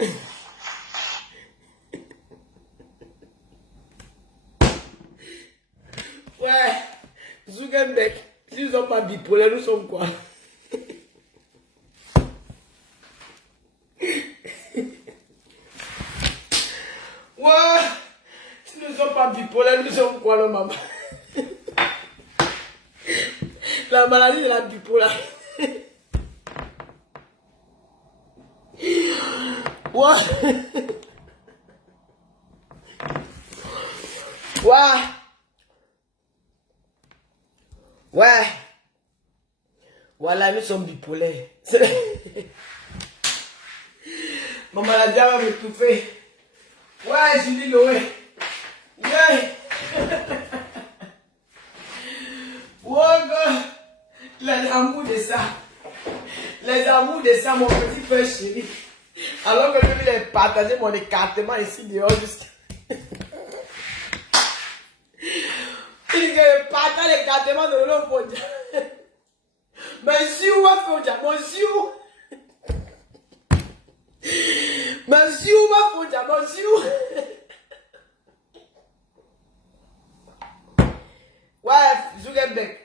Ouais, Zugenbeck, si nous sommes pas bipolaires, nous sommes quoi? Ouais, si nous sommes pas bipolaires, nous sommes quoi, là, maman? La maladie de la bipolarité. Ouais. Ouais. Ouais. Voilà, nous sommes bipolaires. Ma maladie va m'étouffer. Ouais, Julie Loé. Yeah. Ouais, les amours de ça. Les amours de ça, mon petit frère chéri. Alors que je vais les partager mon écartement ici dehors juste. écartement de l'eau Fonja. Monsieur Fonja, monsieur. Monsieur Fonja, monsieur. Ouais, Zuckerberg.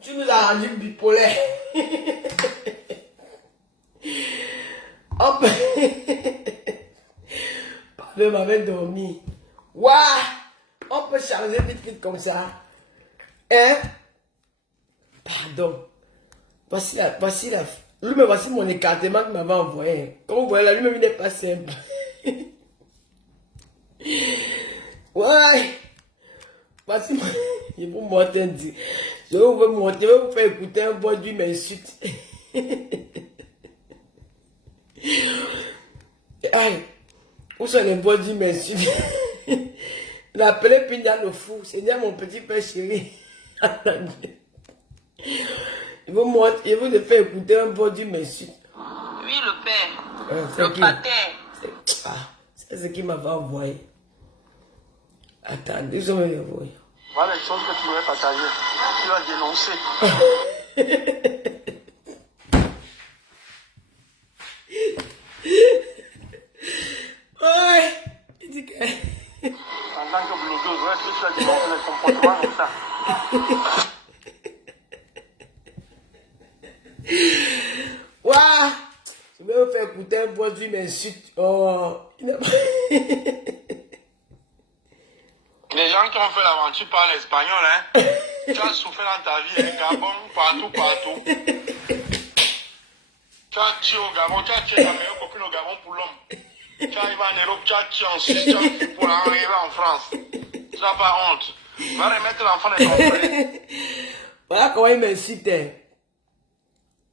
Tu nous as rendu bipolaire. Hop. Pardon, m'avait dormi. Waouh. On peut charger vite comme ça. Hein? Pardon. Voici voici mon écartement qu'il m'avait envoyé. Comme vous voyez, là, lui-même, il n'est pas simple. Ouais. Voici mon... Je vais vous montrer. Je vais vous montrer. Je vais vous faire écouter un voix du m'insulte. Aïe. Où sont les voix du m'insulte? Il a appelé Pinda le fou. Seigneur, mon petit père chéri. Il vous montre, il vous fait écouter un voix du m'insulte. Oui, le père. Le pater. C'est ce qu'il m'avait envoyé. Attendez, je vais le voir. Voilà les choses que tu voulais partager. Tu vas dénoncer. Ouais. Il dit que... En tant que blogueuse, ouais, tu as dénoncé les comportements comme ça. Waouh. Je vais vous faire écouter un voix du m'insulte. Oh. Les gens qui ont fait l'aventure parlent espagnol, hein. Tu as souffert dans ta vie, hein. Gabon, partout. Tu as tué au Gabon, tu as tué ta meilleure copine au Gabon pour l'homme. Tu arrives en Europe, tu as tué en Suisse, tu as tué pour arriver en France. Tu n'as pas honte. Va remettre l'enfant de ton frère. Voilà comment il m'insulte.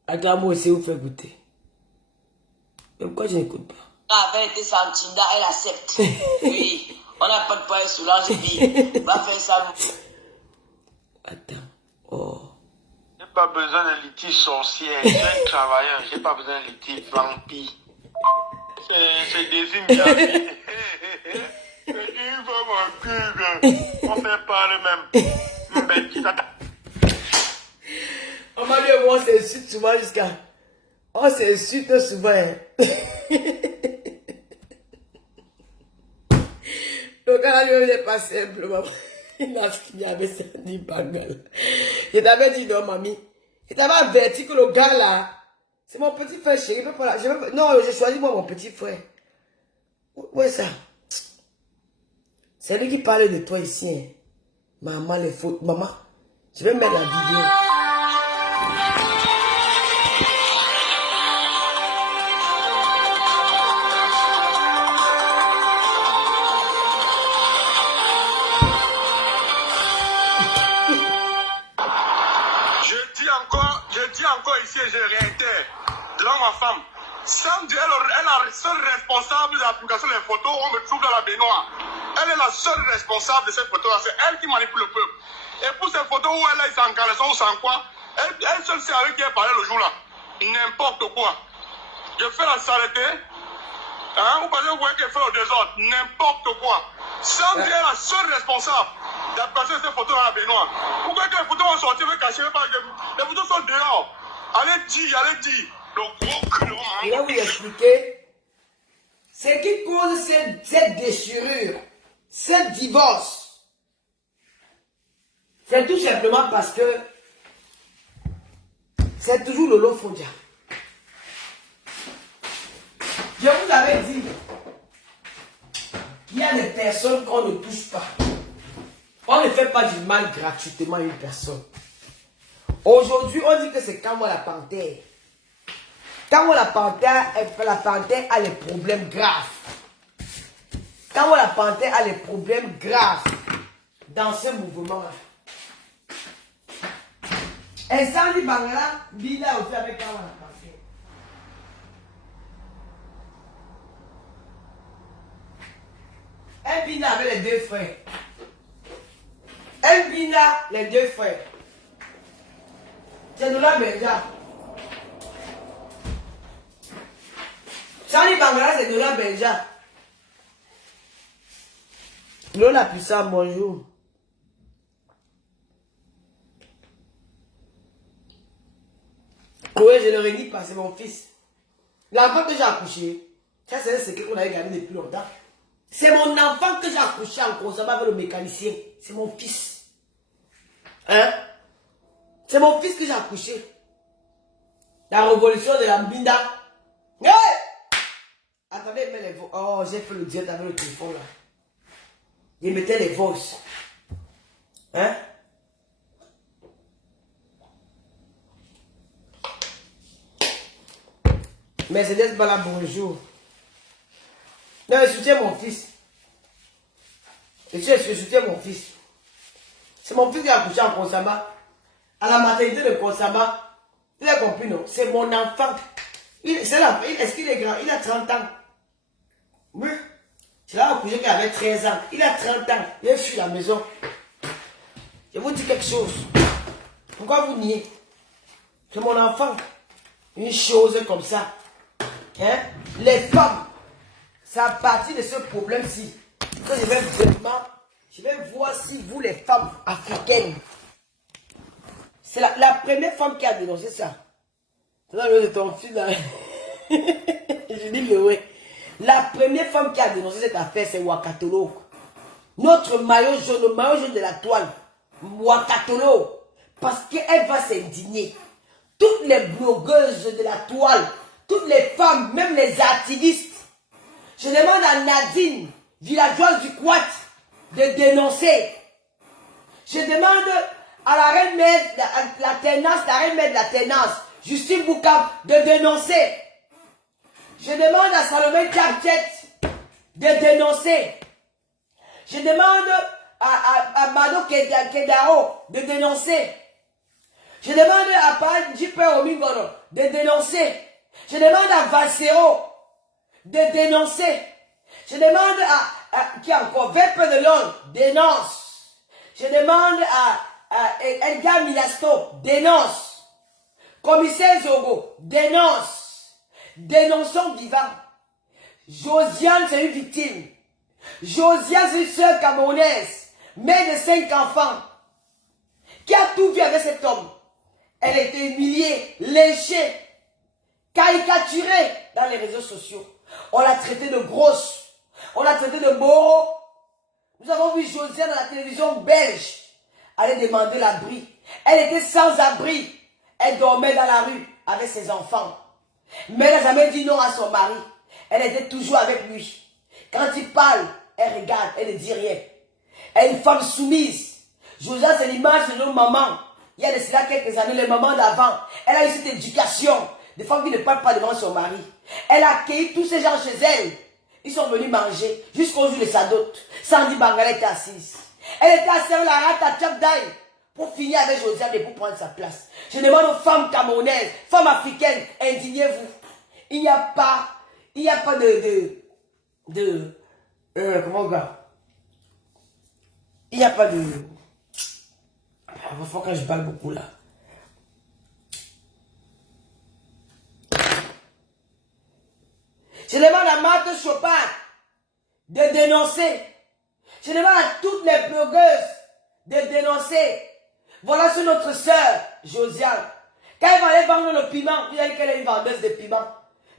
Avec l'amour aussi, vous fait goûter. Mais pourquoi je n'écoute pas? Avec été Santinda, elle accepte. Oui. On n'a pas de paille sous l'ange, je dis. On va faire ça. Attends. Oh. J'ai pas besoin de litige sorcière. Je suis un travailleur. J'ai pas besoin de litige vampire. C'est des imitations. Tu vas mon cul. On fait pas le même. On m'a dit, on s'insulte souvent jusqu'à... On s'insulte souvent. Le gars, lui, il n'est pas simplement. Il a fini avec ça, dit bagnole. Je t'avais dit non, mamie. Je t'avais averti que le gars là, c'est mon petit frère chéri. Non, j'ai choisi moi mon petit frère. Où est ça? C'est lui qui parle de toi ici. Hein. Maman, les fautes. Maman, je vais mettre la vidéo. Je dis encore ici et je réitère, devant ma femme, Sandy est la seule responsable de l'application des photos où on me trouve dans la baignoire. Elle est la seule responsable de ces photos-là. C'est elle qui manipule le peuple. Et pour ces photos où elle est en caleçon ou sans quoi, elle seule sait avec qui elle parlait le jour-là. N'importe quoi. Je fais la saleté. Hein, vous pensez que vous voyez qu'elle fait le désordre. N'importe quoi. Sandy est la seule responsable d'application de ces photos dans la baignoire. Pourquoi que les photos vont sortir, vont cacher, les photos sont dehors. Allez dire. Le gros cul. Je vais vous expliquer. Ce qui cause cette déchirure, ce divorce, c'est tout simplement parce que c'est toujours Lolo Fonja. Je vous avais dit, il y a des personnes qu'on ne touche pas. On ne fait pas du mal gratuitement à une personne. Aujourd'hui, on dit que c'est Kamo la panthère. Kamo la panthère a les problèmes graves. Kamo la panthère a les problèmes graves dans ce mouvement-là. Et Sandy Bangala, Bida aussi avec Kamo la panthère. Elle Bida avec les deux frères. Elle Bida les deux frères. C'est de la Benja. Sandy Bangala, c'est de la Benja. Lola Puissant, bonjour. Chloé, je ne le renie pas, c'est mon fils. L'enfant que j'ai accouché, ça c'est un secret qu'on avait gardé depuis longtemps. C'est mon enfant que j'ai accouché en consommant avec le mécanicien. C'est mon fils. Hein? C'est mon fils que j'ai accouché. La révolution de la Mbinda. Hey! Attendez, mais les voix. Oh, j'ai fait le direct avec le téléphone là. Il mettait les voices. Hein? Mercedes Bala, bonjour. Non, je soutiens mon fils. Je soutiens mon fils. C'est mon fils qui a accouché en Konsama. À la maternité de Konsama. Il a compris, non? C'est mon enfant. Est-ce qu'il est grand? Il a 30 ans. Oui. C'est là accouché qu'il avait 13 ans. Il a 30 ans. Il a fui la maison. Je vous dis quelque chose. Pourquoi vous niez? C'est mon enfant. Une chose comme ça. Hein? Les femmes, c'est à partir de ce problème-ci que je vais voir si vous, les femmes africaines, c'est la première femme qui a dénoncé ça. C'est dans le de ton fils là. Je dis le ouais. La première femme qui a dénoncé cette affaire, c'est Wakatolo. Notre maillot jaune, le maillot jaune de la toile. Wakatolo. Parce qu'elle va s'indigner. Toutes les blogueuses de la toile, toutes les femmes, même les activistes. Je demande à Nadine, villageoise du Quat, de dénoncer. Je demande à la reine mère de la tenance, Justine Boukam, de dénoncer. Je demande à Salomé Tchatchet de dénoncer. Je demande à Mado Kedaro de dénoncer. Je demande à Panjipe Omingoro de dénoncer. Je demande à Vassero de dénoncer. Je demande à qui encore Vepe de l'On dénonce. Je demande à Edgar Milasto dénonce. Commissaire Zogo dénonce. Dénonçons vivant. Josiane c'est une victime. Josiane c'est une sœur camerounaise, mère de 5 enfants, qui a tout vu avec cet homme. Elle a été humiliée, lynchée, caricaturée dans les réseaux sociaux. On l'a traitée de grosse. On l'a traitée de moro. Nous avons vu Josiane dans la télévision belge. Elle demander l'abri. Elle était sans abri. Elle dormait dans la rue avec ses enfants. Mais elle n'a jamais dit non à son mari. Elle était toujours avec lui. Quand il parle, elle regarde, elle ne dit rien. Elle est une femme soumise. Josiane, c'est l'image de nos mamans. Il y a de cela quelques années, les mamans d'avant. Elle a eu cette éducation. Des femmes qui ne parlent pas devant son mari. Elle a accueilli tous ces gens chez elle. Ils sont venus manger jusqu'au jour de sa dot. Sandy Bangala était assise. Elle était assise avec la rate à Tchapdaï pour finir avec Josiane et pour prendre sa place. Je demande aux femmes camerounaises, femmes africaines, indignez-vous. Il n'y a pas comment on va? Il n'y a pas de... Il faut que je parle beaucoup là. Je demande à Marthe Chopin de dénoncer. Je demande à toutes les blogueuses de dénoncer. Voilà sur notre sœur, Josiane. Quand elle va aller vendre le piment, vous avez qu'elle est une vendeuse de piment.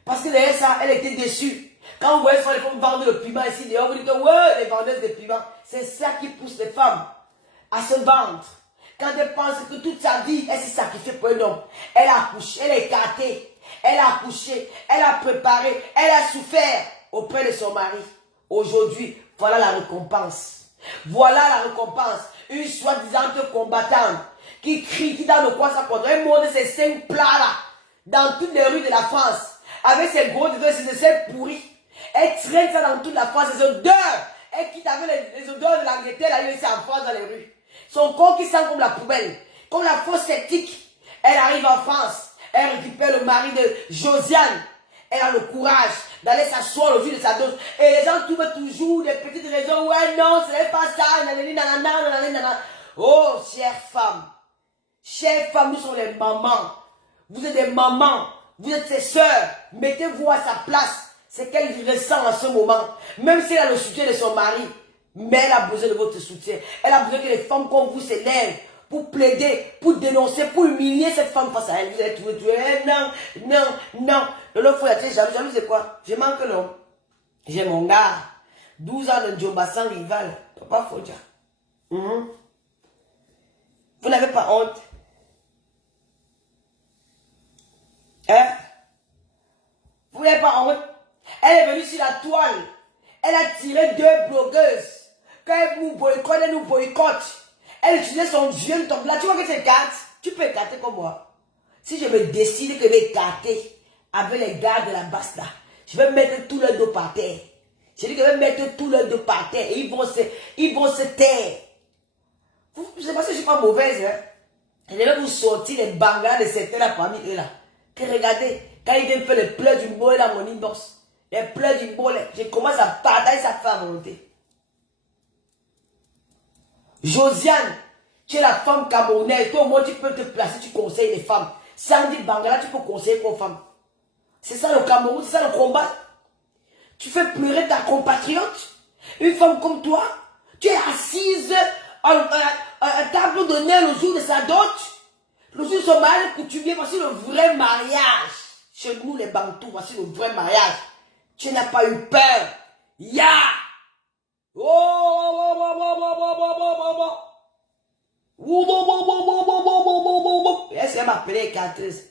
Parce que derrière ça, elle était déçue. Quand vous voyez les femmes vendre le piment ici, dehors, vous dites que ouais, les vendeuses de piment. C'est ça qui pousse les femmes à se vendre. Quand elle pense que toute sa vie, elle s'est sacrifiée pour un homme. Elle a accouché, elle est écartée. Elle a accouché, elle a préparé, elle a souffert auprès de son mari. Aujourd'hui, voilà la récompense. Voilà la récompense. Une soi-disant combattante qui crie, qui donne le coin sa contre. Elle monte ses 5 plats là, dans toutes les rues de la France, avec ses gros dedos, ses aisselles pourries. Elle traîne ça dans toute la France, les odeurs. Elle quitte avec les odeurs de l'Angleterre, là, ici en France, dans les rues. Son corps qui sent comme la poubelle, comme la fosse septique. Elle arrive en France. Elle récupère le mari de Josiane. Elle a le courage d'aller s'asseoir au jour de sa dose. Et les gens trouvent toujours des petites raisons. Ouais, non, ce n'est pas ça. Nanana. Oh, chère femme, nous sommes les mamans. Vous êtes des mamans. Vous êtes ses sœurs. Mettez-vous à sa place. C'est qu'elle ressent en ce moment. Même si elle a le soutien de son mari. Mais elle a besoin de votre soutien. Elle a besoin que les femmes comme vous s'élèvent pour plaider, pour dénoncer, pour humilier cette femme face à elle. Vous êtes tué. Non, non, non. L'autre fois, tu es jaloux. Jaloux, c'est quoi? Je manque l'homme. J'ai mon gars. 12 ans de Djomba sans rival. Papa Fodja. Vous n'avez pas honte? Hein? Vous n'avez pas honte? Elle est venue sur la toile. Elle a tiré 2 blogueuses. Quand elle nous boycotte, elle nous boycotte. Elle utilisait son vieux top là. Tu vois que c'est écarte? Tu peux écarter comme moi. Si je me décide que je vais écarter avec les gars de la basse là, je vais mettre tout le dos par terre. Je dis que je vais mettre tout le dos par terre et ils vont se taire. Je sais pas si je suis pas mauvaise, hein. Je vais vous sortir les bangas de certains là parmi eux là. Que regardez, quand ils viennent faire les pleurs du boy dans mon inbox, les pleurs du boy, je commence à partager sa femme à volonté. Josiane, tu es la femme camerounaise, toi au moins tu peux te placer, tu conseilles les femmes. Sandy Bangala, tu peux conseiller aux femmes. C'est ça le Cameroun, c'est ça le combat. Tu fais pleurer ta compatriote. Une femme comme toi, tu es assise à table d'honneur le jour de sa dot. Le jour de son mariage coutumier, voici le vrai mariage. Chez nous les Bantous, voici le vrai mariage. Tu n'as pas eu peur. Ya! Est-ce qu'elle m'appelait Catrice?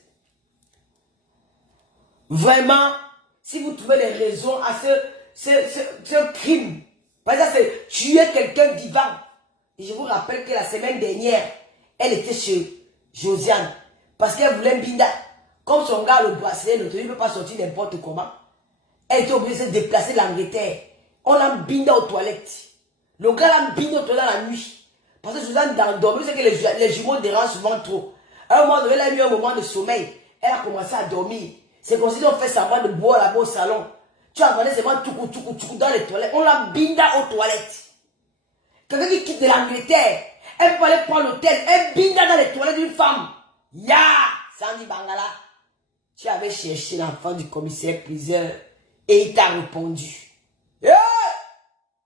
Vraiment, si vous trouvez des raisons à ce crime, par exemple, c'est tuer quelqu'un vivant. Et je vous rappelle que la semaine dernière, elle était chez Josiane. Parce qu'elle voulait Binda. Comme son gars le bracelet, il ne peut pas sortir n'importe comment. Elle était obligée de se déplacer de l'Angleterre. On l'a Binda aux toilettes. Le gars l'a Binda aux toilettes la nuit. Parce que Josiane dormait, c'est que les jumeaux dérangent souvent trop. À un moment donné, elle a eu un moment de sommeil. Elle a commencé à dormir. C'est comme si on fait semblant de boire là-bas au salon. Tu as regardé seulement tout dans les toilettes. On l'a Binda aux toilettes. Quelqu'un qui quitte de l'Angleterre, elle peut aller prendre l'hôtel, elle Binda dans les toilettes d'une femme. Ya! Sandy Bangala. Tu avais cherché l'enfant du commissaire priseur et il t'a répondu. Yeah!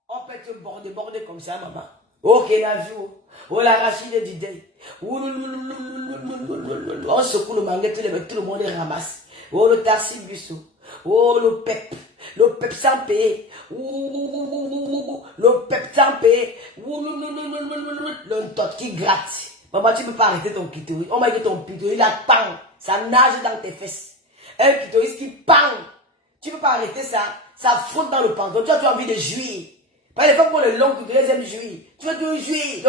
On peut te border comme ça, maman. Ok, la vie. Oh, la rachide du deuil. On secoue le mangue, tout le monde ramasse. Oh, le taxi bus. Oh, le pep sans payer. Le pep sans payer. Le tot qui gratte. Maman, tu ne peux pas arrêter ton clitoris. On m'a dit ton clitoris, il attend. Ça nage dans tes fesses. Un clitoris qui pang. Tu ne peux pas arrêter ça. Ça frotte dans le pantalon. Tu as envie de jouir. Pas les femmes pour le long clitoris, elles aiment jouir. Tu veux toujours jouir.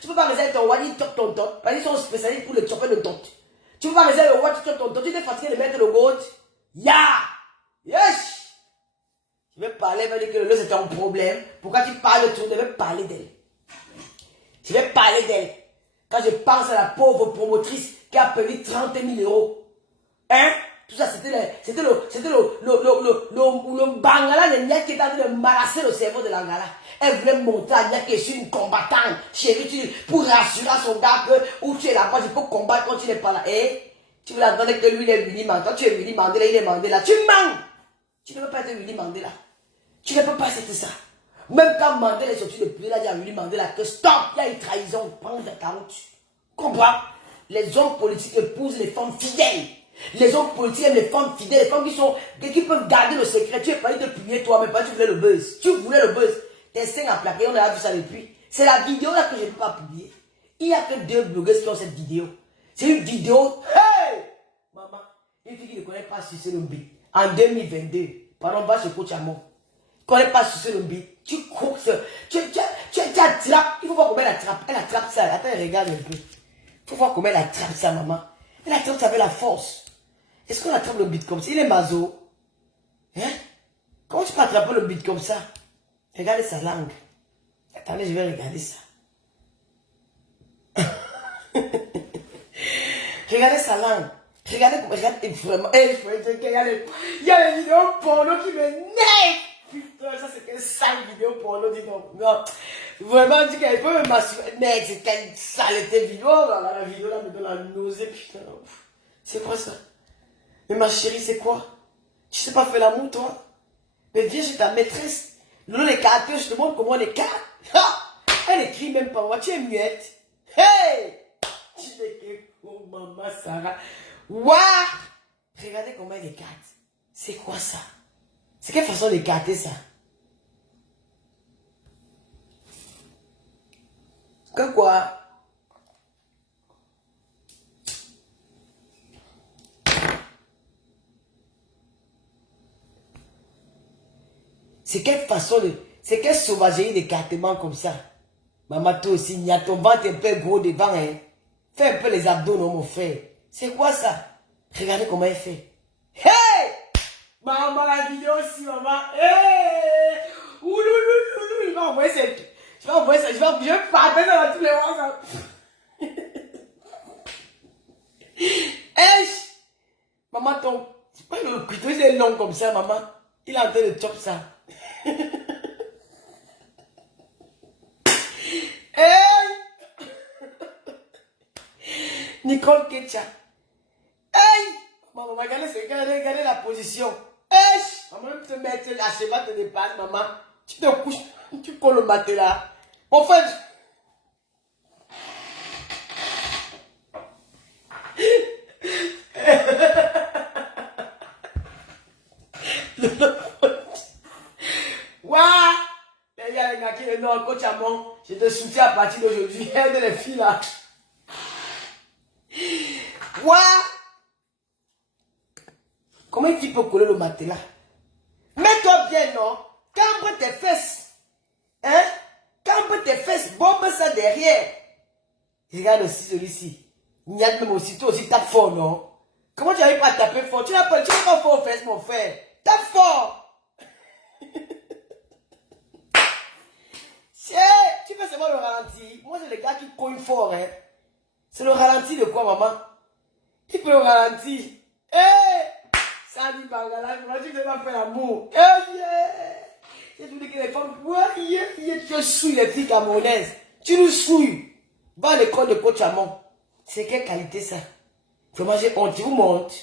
Tu peux pas réserver ton wadi top ton tot. Parce qu'ils sont spécialistes pour le chopper de tot. Tu peux pas réserver le wadi top ton tot. Tu t'es fatigué de mettre le goat. Ya! Yes! Je vais parler, elle va dire que le c'est un problème. Pourquoi tu parles de tout? Je vais parler d'elle. Je vais parler d'elle. Quand je pense à la pauvre promotrice qui a payé 30 000 €. Hein? Tout ça, c'était le Bangala de Nia qui était en train de malasser le cerveau de l'Angala. Elle voulait montrer à Nia que je suis une combattante. Chérie, pour rassurer son gars que où tu es là-bas, je peux combattre quand tu n'es pas là. Eh? Tu veux attendre que lui, il est Willy Mandela. Toi, tu es Willy Mandela, il est Mandela. Tu mens! Tu ne peux pas être Willy Mandela. Tu ne peux pas accepter ça. Même quand Mandela est sorti de plus, il a dit à Willy Mandela que stop, il y a une trahison, prends ta route. Comprends? Les hommes politiques épousent les femmes fidèles. Les hommes politiques aiment les femmes fidèles, les femmes qui peuvent garder le secret. Tu es pas de publier toi, mais pas tu voulais le buzz. Tu voulais le buzz. Tes seins à plaquer, on a vu ça depuis. C'est la vidéo là que je ne peux pas publier. Il n'y a que 2 blogueuses qui ont cette vidéo. C'est une vidéo. Hey! Maman, une fille qui ne connaît pas sucer le beat. En 2022, pardon, va chez Coach Amon. Tu ne connais pas sucer le beat. Tu cours, tu attrapes. Il faut voir comment elle attrape. Elle attrape ça. Attends, regarde un peu. Il faut voir comment elle attrape ça, maman. Elle attrape ça avec la force. Est-ce qu'on attrape le beat comme ça? Il est maso. Hein? Comment tu peux attraper le beat comme ça? Regardez sa langue. Attendez, je vais regarder ça. Regardez sa langue. Regardez comment. Regardez vraiment. Il y a des vidéos porno qui me naissent. Putain, ça c'est quelle sale vidéo porno, dis donc. Non. Vraiment, dis qu'elle peut me masturber. Mec, c'est quelle saleté vidéo. La vidéo là me donne la nausée. Putain. C'est quoi ça? Mais ma chérie, c'est quoi? Tu sais pas faire l'amour, toi? Mais viens chez ta maîtresse. Le les caractères, je te montre comment on les cartes. Elle écrit même pas moi. Tu es muette. Hey! Tu n'es que pour maman Sarah. Waouh! Regardez comment elle écarte. C'est quoi ça? C'est quelle façon d'écarter ça? Que quoi? C'est quelle façon de... C'est quelle sauvagerie d'écartement comme ça? Maman, toi aussi, il y a ton ventre un peu gros devant, hein? Fais un peu les abdos, non, mon frère. C'est quoi ça? Regardez comment elle fait. Hey! Maman, la vidéo aussi, maman. Hey! Ouloulouloulou. Je vais envoyer ça. Je vais envoyer ça. Je vais partager dans tous les WhatsApp. Hey! Maman, ton... C'est pas le clitoris est long comme ça, maman. Il est en train de chop ça. Hey! Nicole Ketcha. Hey! Maman, regardez la position. Hey! Maman, te mettre la cheval te dépasse, maman. Tu te couches, tu colles le matelas. En fait. Waouh! Il y a les gars qui disent non, coach Amon, je te soutiens à partir d'aujourd'hui. Aide les filles là. Waouh! Comment tu peux coller le matelas? Mets-toi bien, non? Cambre tes fesses. Hein? Cambre tes fesses, bombe ça derrière. Regarde aussi celui-ci. Il y a même aussi, toi aussi, tape fort, non? Comment tu n'arrives pas à taper fort? Tu n'as pas fort aux fesses, mon frère. Tape fort. Tu fais seulement le ralenti. Moi, c'est les gars qui cognent fort, hein. C'est le ralenti de quoi, maman? Il fait le ralenti. Hey! Ça dit, Bangala, tu ne peux pas faire l'amour. Hey, yeah! C'est tout que les femmes, ouais, yeah, tu souilles les filles camerounaises. Tu nous souilles. Va à l'école de coach Amon. C'est quelle qualité ça? Vraiment, j'ai honte. Je vous montre.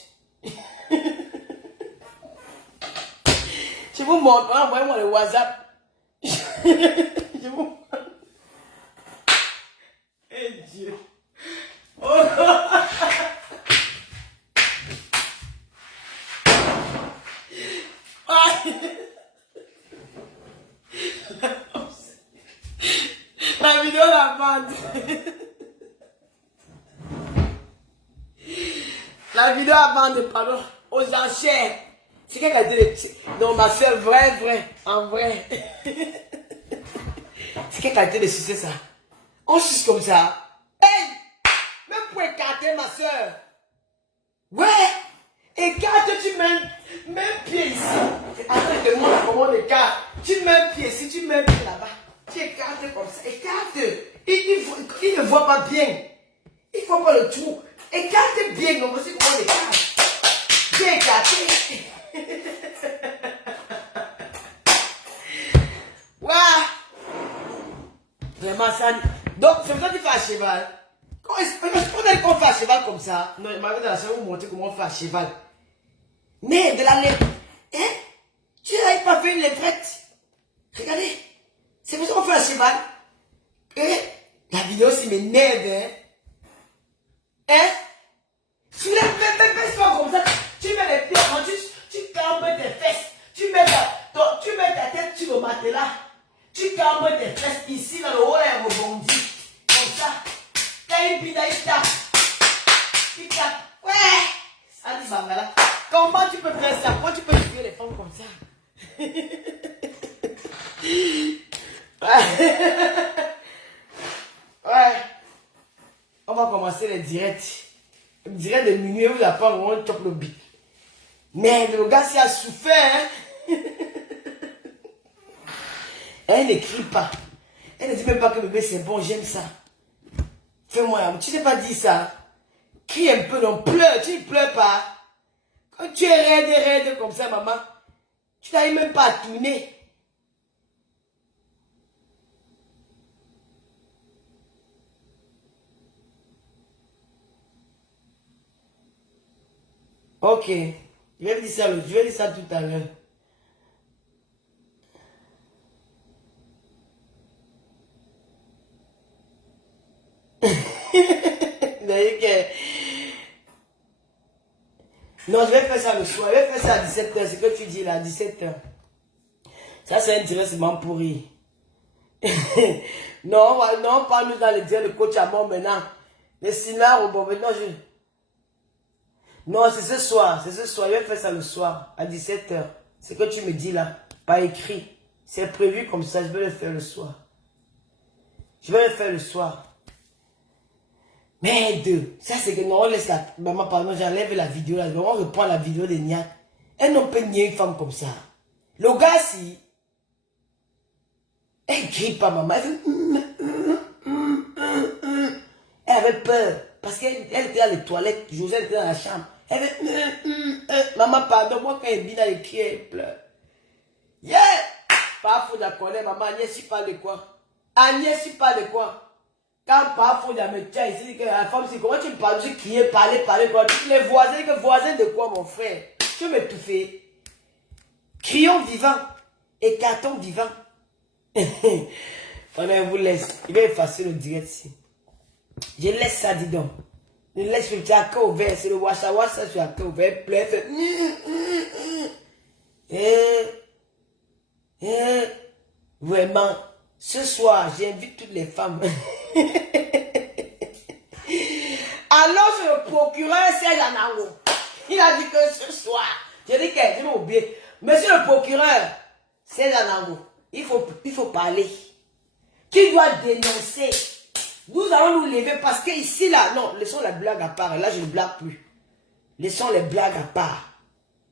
Je vous montre. Envoyez-moi le WhatsApp. Je vous montre. Eh Dieu. Oh. La vidéo la bande. La vidéo la bande, pardon, aux enchères. C'est quelqu'un qui a dit, non, ma soeur, vrai, en vrai. C'est quelle qualité de sucer ça? On suce comme ça. Hey! Même pour écarter ma soeur. Ouais! Écarte, tu mets un pied ici. Attends, je te montre comment on écarte. Tu mets un pied ici, tu mets un pied là-bas. Tu écartes comme ça. Écarte. Il ne voit pas bien. Il ne voit pas le trou. Écarte bien. Donc, voici comment on écarte. Bien écarté. Waouh! Vraiment, ça. Donc, c'est ça que tu fais à cheval. Quand est-ce qu'on fait à cheval comme ça? Non, il m'avait dans la chambre vous montrer comment on fait à cheval. Mais de la lèvre. Hein? Tu n'avais pas fait une lèvrette. Regardez. C'est pour ça qu'on fait à cheval. La vidéo, c'est mes nerfs, hein? Hein? Tu mets pas comme ça. Tu mets les pieds quand tu cambres tes fesses. Tu mets ta tête sur le matelas. Tu cambres tes fesses ici dans le haut, là, elle rebondit. Comme ça. T'as une pita, il tape. Il tape. Ouais. Ça dit, Bangala. Comment tu peux faire ça? Comment tu peux tuer les femmes comme ça? Ouais. On va commencer les directs. Le direct de minuit, vous apprendre comment on chope le beat. Mais le gars, s'il a souffert, hein? Elle n'écrit pas. Elle ne dit même pas que bébé c'est bon, j'aime ça. Fais-moi, tu n'as pas dit ça. Crie un peu, non, pleure, tu ne pleures pas. Quand tu es raide comme ça, maman, tu n'arrives même pas à tourner. Ok, je vais dire ça tout à l'heure. Non, je vais faire ça le soir. Je vais faire ça à 17h. C'est ce que tu dis là, à 17h. Ça, c'est un directement pourri. Non, non, parle-nous dans le direct de coach à mort maintenant. Mais sinon, bon, maintenant, non, c'est ce soir. C'est ce soir. Je vais faire ça le soir, à 17h. C'est ce que tu me dis là. Pas écrit. C'est prévu comme ça. Je vais le faire le soir. Je vais le faire le soir. Merde, ça c'est que non, on laisse la maman, pardon, j'enlève la vidéo là, on reprend la vidéo de Niak. Elle n'a pas nier une femme comme ça. Le gars, si, elle crie pas maman, elle avait peur, parce qu'elle était dans les toilettes, José était dans la chambre. Elle avait, maman, pardon, moi quand elle vit dans les cris, elle pleure. Yeah! Pas faux d'accord, maman, Agnès, tu parles de quoi? Agnès, tu parles de quoi? Quand parfois il y a me tient ici, que la femme, c'est comment tu me parles, tu crier, parler, quoi. Les voisins, que voisins de quoi, mon frère? Tu veux m'étouffer? Crions vivant et carton vivant. On vous laisse. Il va effacer le direct ici. Je laisse ça, dis donc. Je laisse le cœur ouvert, c'est le washa, sur le cœur ouvert, plein, fait. Vraiment, ce soir, j'invite toutes les femmes. Alors, c'est le procureur Serge Anango. Il a dit que ce soir, j'ai dit que je vais oublier. Monsieur le procureur Serge Anango, il faut parler. Qui doit dénoncer? Nous allons nous lever parce que ici, là, non, laissons la blague à part. Là, je ne blague plus. Laissons les blagues à part.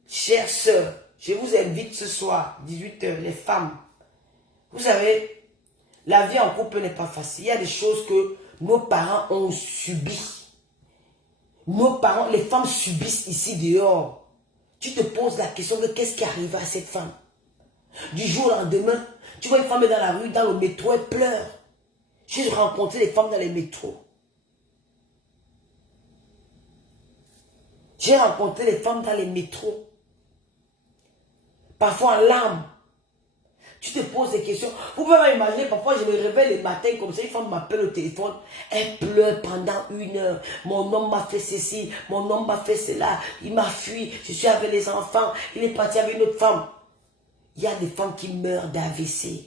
Chères sœurs, je vous invite ce soir, 18h, les femmes. Vous savez, la vie en couple n'est pas facile. Il y a des choses que nos parents ont subies. Nos parents, les femmes subissent ici dehors. Tu te poses la question de qu'est-ce qui arrive à cette femme. Du jour au lendemain, tu vois une femme dans la rue, dans le métro, elle pleure. J'ai rencontré des femmes dans les métros. J'ai rencontré des femmes dans les métros. Parfois en larmes. Tu te poses des questions. Vous pouvez m'imaginer, parfois je me réveille le matin comme ça, une femme m'appelle au téléphone, elle pleure pendant 1 heure. Mon homme m'a fait ceci, mon homme m'a fait cela, il m'a fui, je suis avec les enfants, il est parti avec une autre femme. Il y a des femmes qui meurent d'AVC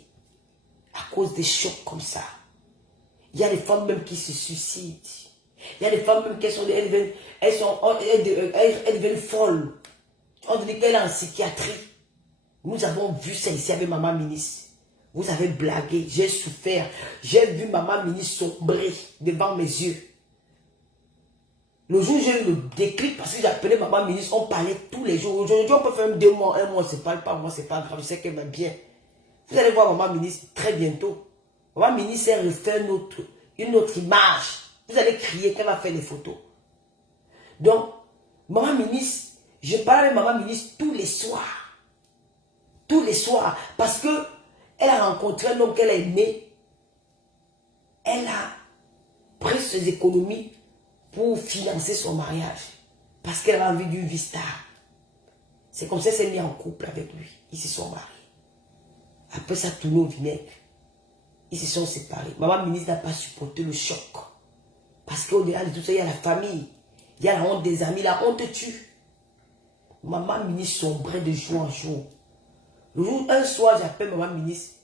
à cause des chocs comme ça. Il y a des femmes même qui se suicident. Il y a des femmes même qui sont, elles deviennent folles. On dit qu'elle est en psychiatrie. Nous avons vu ça ici avec maman ministre. Vous avez blagué, j'ai souffert. J'ai vu maman ministre sombrer devant mes yeux. Le jour où j'ai eu le déclic, parce que j'appelais maman ministre, on parlait tous les jours. Aujourd'hui, on peut faire 2 mois, 1 mois, on ne se parle pas, moi, c'est pas grave, je sais qu'elle va bien. Vous allez voir maman ministre très bientôt. Maman ministre, elle refait une autre image. Vous allez crier qu'elle va faire des photos. Donc, maman ministre, je parle avec maman ministre tous les soirs. Tous les soirs, parce que elle a rencontré un homme qu'elle a aimé. Elle a pris ses économies pour financer son mariage. Parce qu'elle a envie d'une vie star. C'est comme ça qu'elle s'est mise en couple avec lui. Ils se sont mariés. Après ça, tourné au vinaigre. Ils se sont séparés. Maman ministre n'a pas supporté le choc. Parce qu'au-delà de tout ça, il y a la famille. Il y a la honte des amis. La honte tue. Maman ministre sombrait de jour en jour. Un soir, j'appelle maman ministre.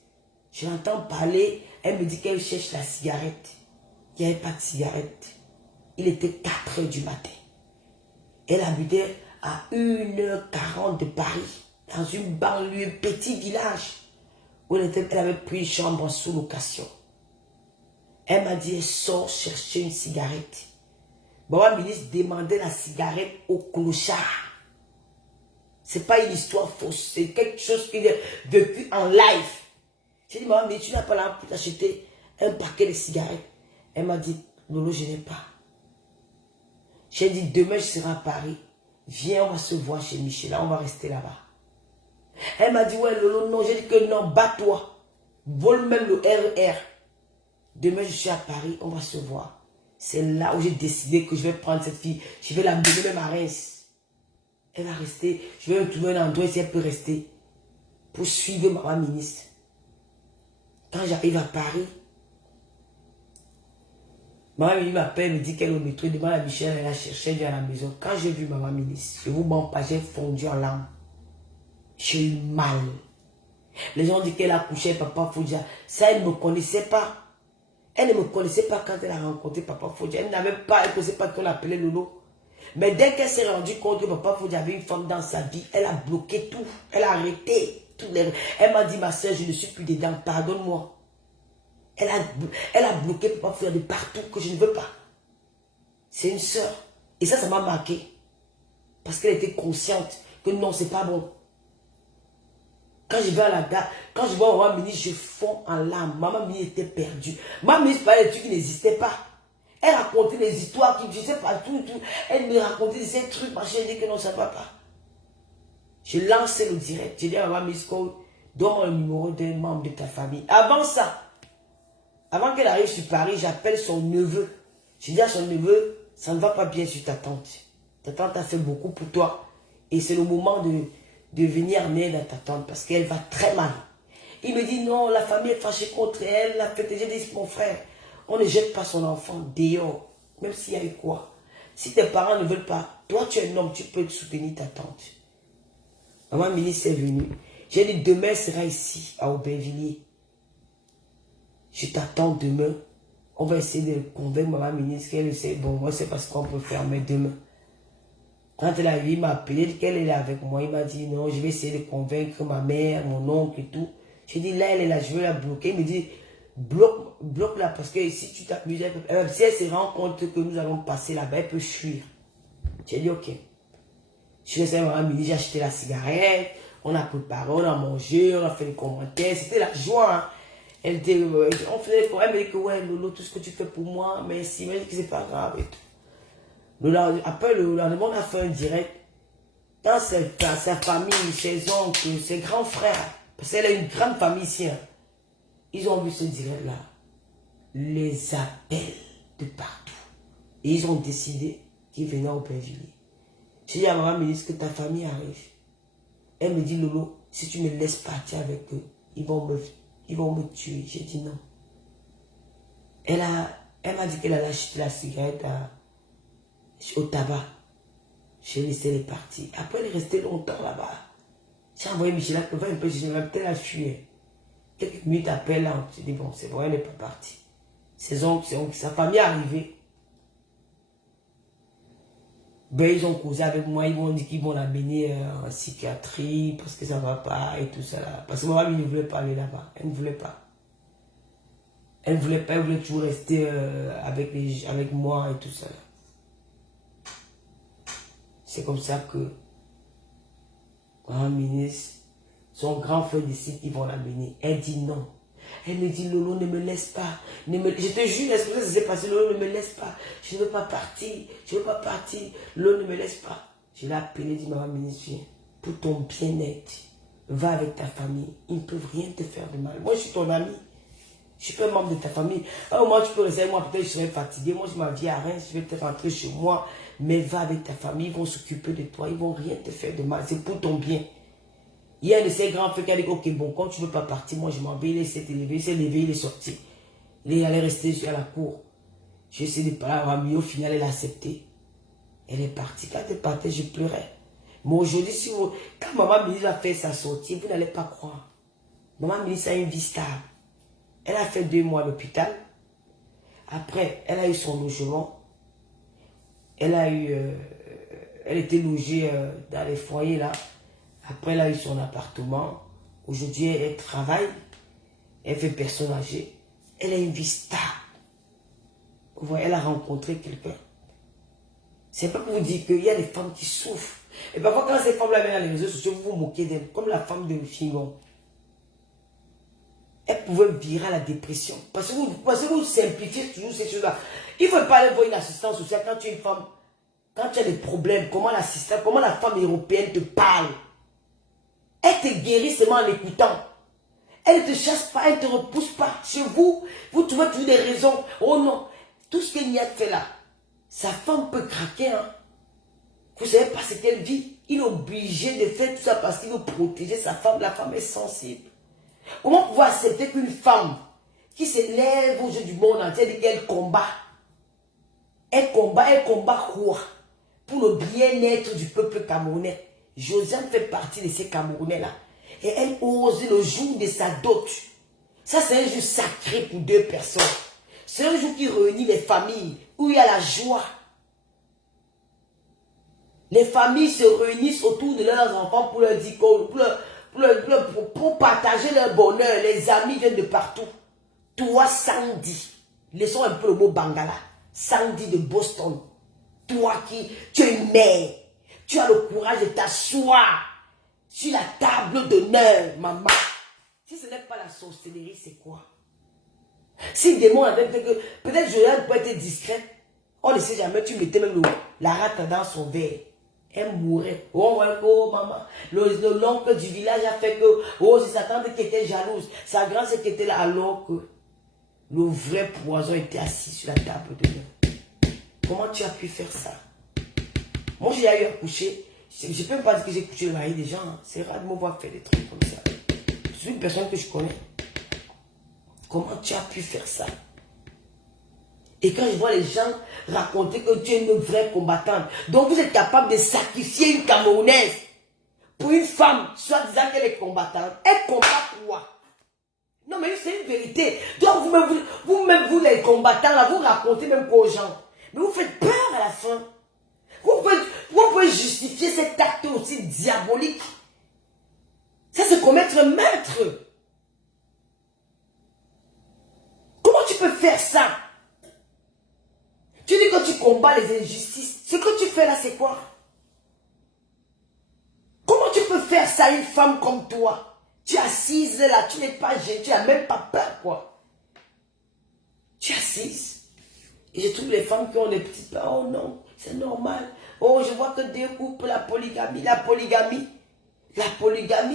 Je l'entends parler. Elle me dit qu'elle cherche la cigarette. Il n'y avait pas de cigarette. Il était 4 h du matin. Elle habitait à 1h40 de Paris. Dans une banlieue, petit village. Où elle avait pris une chambre en sous-location. Elle m'a dit, elle sort chercher une cigarette. Maman ministre demandait la cigarette au clochard. Ce n'est pas une histoire fausse. C'est quelque chose qu'il a vécu en live. J'ai dit, maman, mais tu n'as pas là pour t'acheter un paquet de cigarettes. Elle m'a dit, Lolo, je n'ai pas. J'ai dit, demain, je serai à Paris. Viens, on va se voir chez Michel. On va rester là-bas. Elle m'a dit, ouais, Lolo, non. J'ai dit que non, bats-toi. Vole même le RER. Demain, je suis à Paris. On va se voir. C'est là où j'ai décidé que je vais prendre cette fille. Je vais la mener même à Reims. Elle va rester. Je vais me trouver un endroit si elle peut rester. Pour suivre maman ministre. Quand j'arrive à Paris, Maman Mini m'appelle, me dit qu'elle est au métro, demande à Michel, elle a cherché, elle vient à la maison. Quand j'ai vu maman ministre, je vous mens pas, j'ai fondu en larmes. J'ai eu mal. Les gens disent qu'elle a couché avec Papa Fodja. Ça, elle ne me connaissait pas. Elle ne me connaissait pas quand elle a rencontré Papa Fodja. Elle n'avait pas, elle ne connaissait pas qu'on l'appelait Lolo. Mais dès qu'elle s'est rendue compte que Papa Fodja avait une femme dans sa vie, elle a bloqué tout. Elle a arrêté tout. Elle m'a dit, ma soeur, je ne suis plus dedans, pardonne-moi. Elle a bloqué Papa Fodja de partout que je ne veux pas. C'est une soeur. Et ça m'a marqué. Parce qu'elle était consciente que non, c'est pas bon. Quand je vais à la gare, quand je vois Maman Mini, je fonds en larmes. Maman Mini était perdue. Maman Mini parlait des trucs qui n'existaient pas. Elle racontait des histoires qui, je sais pas, tout. Elle me racontait ces trucs, machin, elle dit que non, ça ne va pas. Je lançais le direct. J'ai dit à Maman Mini, donne-moi le numéro d'un membre de ta famille. Avant ça, avant qu'elle arrive sur Paris, j'appelle son neveu. Je dis à son neveu, ça ne va pas bien sur ta tante. Ta tante a fait beaucoup pour toi. Et c'est le moment de venir en aide à ta tante parce qu'elle va très mal. Il me dit non, la famille est fâchée contre elle, la fête. J'ai dit, mon frère, on ne jette pas son enfant dehors, même s'il y a eu quoi. Si tes parents ne veulent pas, toi tu es un homme, tu peux soutenir ta tante. Maman ministre est venue. J'ai dit, demain elle sera ici, à Aubervilliers. Je t'attends demain. On va essayer de convaincre Maman ministre qu'elle essaie. Bon, moi c'est parce qu'on peut faire, mais demain. Quand elle a vu, il m'a appelé, qu'elle est avec moi. Il m'a dit, non, je vais essayer de convaincre ma mère, mon oncle et tout. J'ai dit, là, elle est là, je vais la bloquer. Il me dit, bloque-la, parce que si tu t'amuses, si elle se rend compte que nous allons passer là-bas, elle peut fuir. J'ai dit, ok. Je suis resté à Maman Mini, j'ai acheté la cigarette, on a préparé, on a mangé, on a fait des commentaires. C'était la joie, hein. Elle me dit que, ouais, Lolo, tout ce que tu fais pour moi, merci, mais que c'est pas grave et tout. Après, le lendemain, on a fait un direct dans sa famille, ses oncles, ses grands frères. Parce qu'elle a une grande famille ici. Hein. Ils ont vu ce direct-là. Les appels de partout. Et ils ont décidé qu'ils venaient au Aubervilliers. J'ai dit à Maman ministre que ta famille arrive. Elle me dit, Lolo, si tu me laisses partir avec eux, ils vont me tuer. J'ai dit non. Elle m'a dit qu'elle allait acheter la cigarette au tabac. J'ai laissé les parties. Après, elle est restée longtemps là-bas. J'ai envoyé Michel, elle va un peu, je vais peut-être la fuir. Quelques minutes après, là, j'ai dit, bon, c'est bon, elle n'est pas partie. Ses oncles, sa famille est arrivée. Ben, ils ont causé avec moi, ils m'ont dit qu'ils vont l'amener en psychiatrie parce que ça ne va pas et tout ça. Là. Parce que maman ne voulait pas aller là-bas. Elle ne voulait pas. Elle ne voulait pas, elle voulait toujours rester avec moi et tout ça. Là. C'est comme ça que Maman ministre, son grand frère décide qu'ils vont l'amener. Elle dit non. Elle me dit, Lolo, ne me laisse pas. Je te jure, est-ce que ça s'est passé? Lolo, ne me laisse pas. Je ne veux pas partir. Je ne veux pas partir. Lolo, ne me laisse pas. Je l'ai appelé, dit, Maman ministre, viens. Pour ton bien-être, va avec ta famille. Ils ne peuvent rien te faire de mal. Moi, je suis ton ami. Je suis pas membre de ta famille. À un moment, tu peux rester avec moi, peut-être je serai fatigué. Moi, je m'en viens à Reims, je vais peut-être rentrer chez moi. Mais va avec ta famille, ils vont s'occuper de toi. Ils ne vont rien te faire de mal. C'est pour ton bien. Il y a un de ses grands frères qui a dit, ok, bon, quand tu ne veux pas partir, moi je m'en vais, il s'est levé, il est sorti. Il est allé rester à la cour. J'ai essayé de parler à Mamie, au final, elle a accepté. Elle est partie. Quand elle est partie, je pleurais. Mais aujourd'hui, quand Maman Ministre a fait sa sortie, vous n'allez pas croire. Maman Ministre a une vie stable. Elle a fait 2 mois à l'hôpital. Après, elle a eu son logement. Elle était logée dans les foyers là. Après, elle a eu son appartement. Aujourd'hui, elle travaille. Elle fait personne âgée. Elle a une vie stable. Vous voyez, elle a rencontré quelqu'un. C'est pas pour vous dire qu'il y a des femmes qui souffrent. Et parfois, quand ces femmes-là viennent dans les réseaux sociaux, vous vous moquez d'elles. Comme la femme de Fingon. Elle pouvait virer à la dépression. Parce que vous simplifiez toujours ces choses-là. Il ne faut pas aller voir une assistance sociale quand tu es une femme. Quand tu as des problèmes, comment la femme européenne te parle. Elle te guérit seulement en écoutant. Elle ne te chasse pas, elle ne te repousse pas. Chez vous, vous trouvez toujours des raisons. Oh non, tout ce que Niat fait là, sa femme peut craquer. Hein. Vous ne savez pas ce qu'elle vit. Il est obligé de faire tout ça parce qu'il veut protéger sa femme. La femme est sensible. Comment pouvoir accepter qu'une femme qui s'élève au jeu du monde entier dit qu'elle combat, Elle combat quoi? Pour le bien-être du peuple camerounais. Josiane fait partie de ces Camerounais-là. Et elle ose le jour de sa dot. Ça, c'est un jour sacré pour deux personnes. C'est un jour qui réunit les familles, où il y a la joie. Les familles se réunissent autour de leurs enfants pour leur dire, pour partager leur bonheur. Les amis viennent de partout. Toi, Sandy, laissons un peu le mot Bangala. Sandy de Boston. Toi qui, tu es une mère. Tu as le courage de t'asseoir sur la table d'honneur, maman. Si ce n'est pas la sorcellerie, c'est quoi? Si le démon avait fait que, peut-être Joël peut être discrète. On ne sait jamais, tu mettais même la rate dans son verre. Elle mourait. Oh, oh maman. L'oncle du village a fait que, oh, c'est sa tante qui était jalouse. Sa grand qui était là, alors que le vrai poison était assis sur la table d'honneur. Comment tu as pu faire ça? Moi, j'ai eu à coucher. Je ne peux même pas dire que j'ai couché le mari des gens. Hein. C'est rare de me voir faire des trucs comme ça. C'est une personne que je connais. Comment tu as pu faire ça? Et quand je vois les gens raconter que tu es une vraie combattante, donc vous êtes capable de sacrifier une Camerounaise pour une femme, soit disant qu'elle est combattante. Elle combat quoi? Non, mais c'est une vérité. Donc vous les combattants, là, vous racontez même quoi aux gens. Mais vous faites peur à la fin. Vous pouvez justifier cet acte aussi diabolique. Ça, c'est commettre un meurtre. Comment tu peux faire ça? Tu dis que tu combats les injustices. Ce que tu fais là, c'est quoi? Comment tu peux faire ça à une femme comme toi? Tu es assise là, tu n'es pas gênée, tu n'as même pas peur, quoi. Tu es assise. Et je trouve les femmes qui ont des petits peurs. Oh non, c'est normal. Oh, je vois que des couples, la polygamie. La polygamie,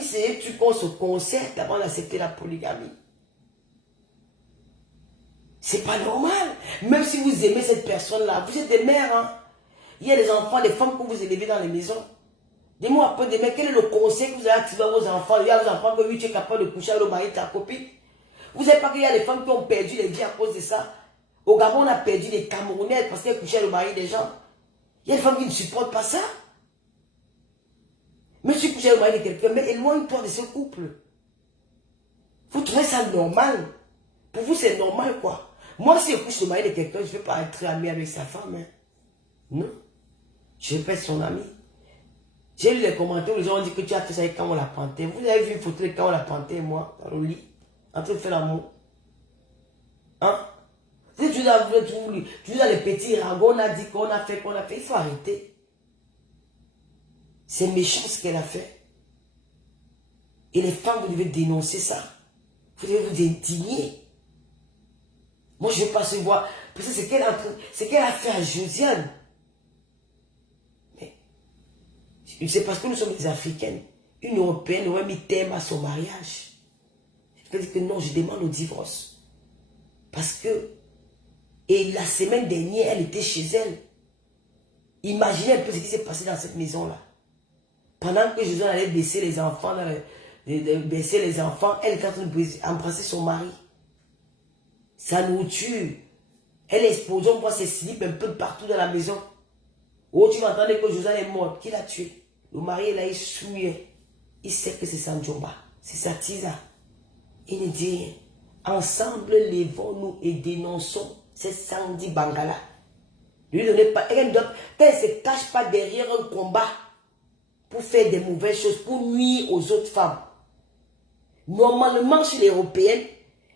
c'est un truc qu'on se concerte avant d'accepter la polygamie. C'est pas normal. Même si vous aimez cette personne-là, vous êtes des mères, hein. Il y a des enfants, des femmes que vous élevez dans les maisons. Dis-moi après demain, quel est le conseil que vous allez activer à vos enfants? Il y a vos enfants que oui, tu es capable de coucher avec le mari de ta copine. Vous savez pas qu'il y a des femmes qui ont perdu les vies à cause de ça? Au Gabon, on a perdu des Camerounais parce qu'elles couchaient avec le mari des gens. Il y a des femmes qui ne supportent pas ça. Mais tu couches avec le mari de quelqu'un, mais éloigne-toi de ce couple. Vous trouvez ça normal? Pour vous, c'est normal, quoi. Moi, si je couche le mari de quelqu'un, je ne vais pas être ami avec sa femme. Hein. Non. Je vais pas être son ami. J'ai lu les commentaires où les gens ont dit que tu as fait ça avec quand on la pantait. Vous avez vu une photo de quand on la pantait, moi, dans le lit, en train de faire l'amour. Hein? Tu as les petits ragots, on a dit qu'on a fait. Il faut arrêter. C'est méchant ce qu'elle a fait. Et les femmes, vous devez dénoncer ça. Vous devez vous indigner. Moi, je ne vais pas se voir. Parce que c'est qu'elle a fait à Josiane. Mais c'est parce que nous sommes des Africaines. Une Européenne aurait mis thème à son mariage. Je peux dire que non, je demande au divorce. Parce que, et la semaine dernière, elle était chez elle. Imaginez un peu ce qui s'est passé dans cette maison-là. Pendant que Josiane allait baisser les enfants, elle était en train d'embrasser son mari. Sa nourriture. Elle explose, on voit ses slips un peu partout dans la maison. Oh, tu m'entendais que Josiane est morte. Qui l'a tué? Le mari est là, il souille. Il sait que c'est Sanjomba. C'est sa tisa. Il ne dit rien. Ensemble, levons-nous et dénonçons cette Sandy Bangala. Lui ne pas. Quand elle ne se cache pas derrière un combat pour faire des mauvaises choses, pour nuire aux autres femmes. Normalement, chez les Européennes,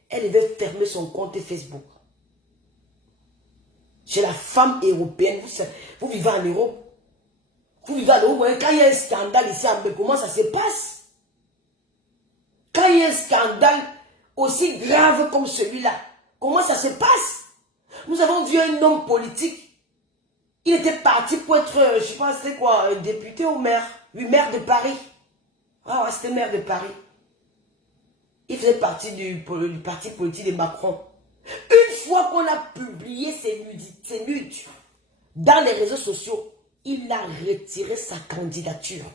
elle devait fermer son compte Facebook. Chez la femme européenne, vous vivez en Europe. Vous vivez en Europe, quand il y a un scandale ici, comment ça se passe? Quand il y a un scandale aussi grave comme celui-là, comment ça se passe? Nous avons vu un homme politique. Il était parti pour être, je ne sais pas, c'est quoi, député ou maire? Oui, maire de Paris. Ah, c'était maire de Paris. Il faisait partie du parti politique de Macron. Une fois qu'on a publié ses nudes dans les réseaux sociaux, il a retiré sa candidature.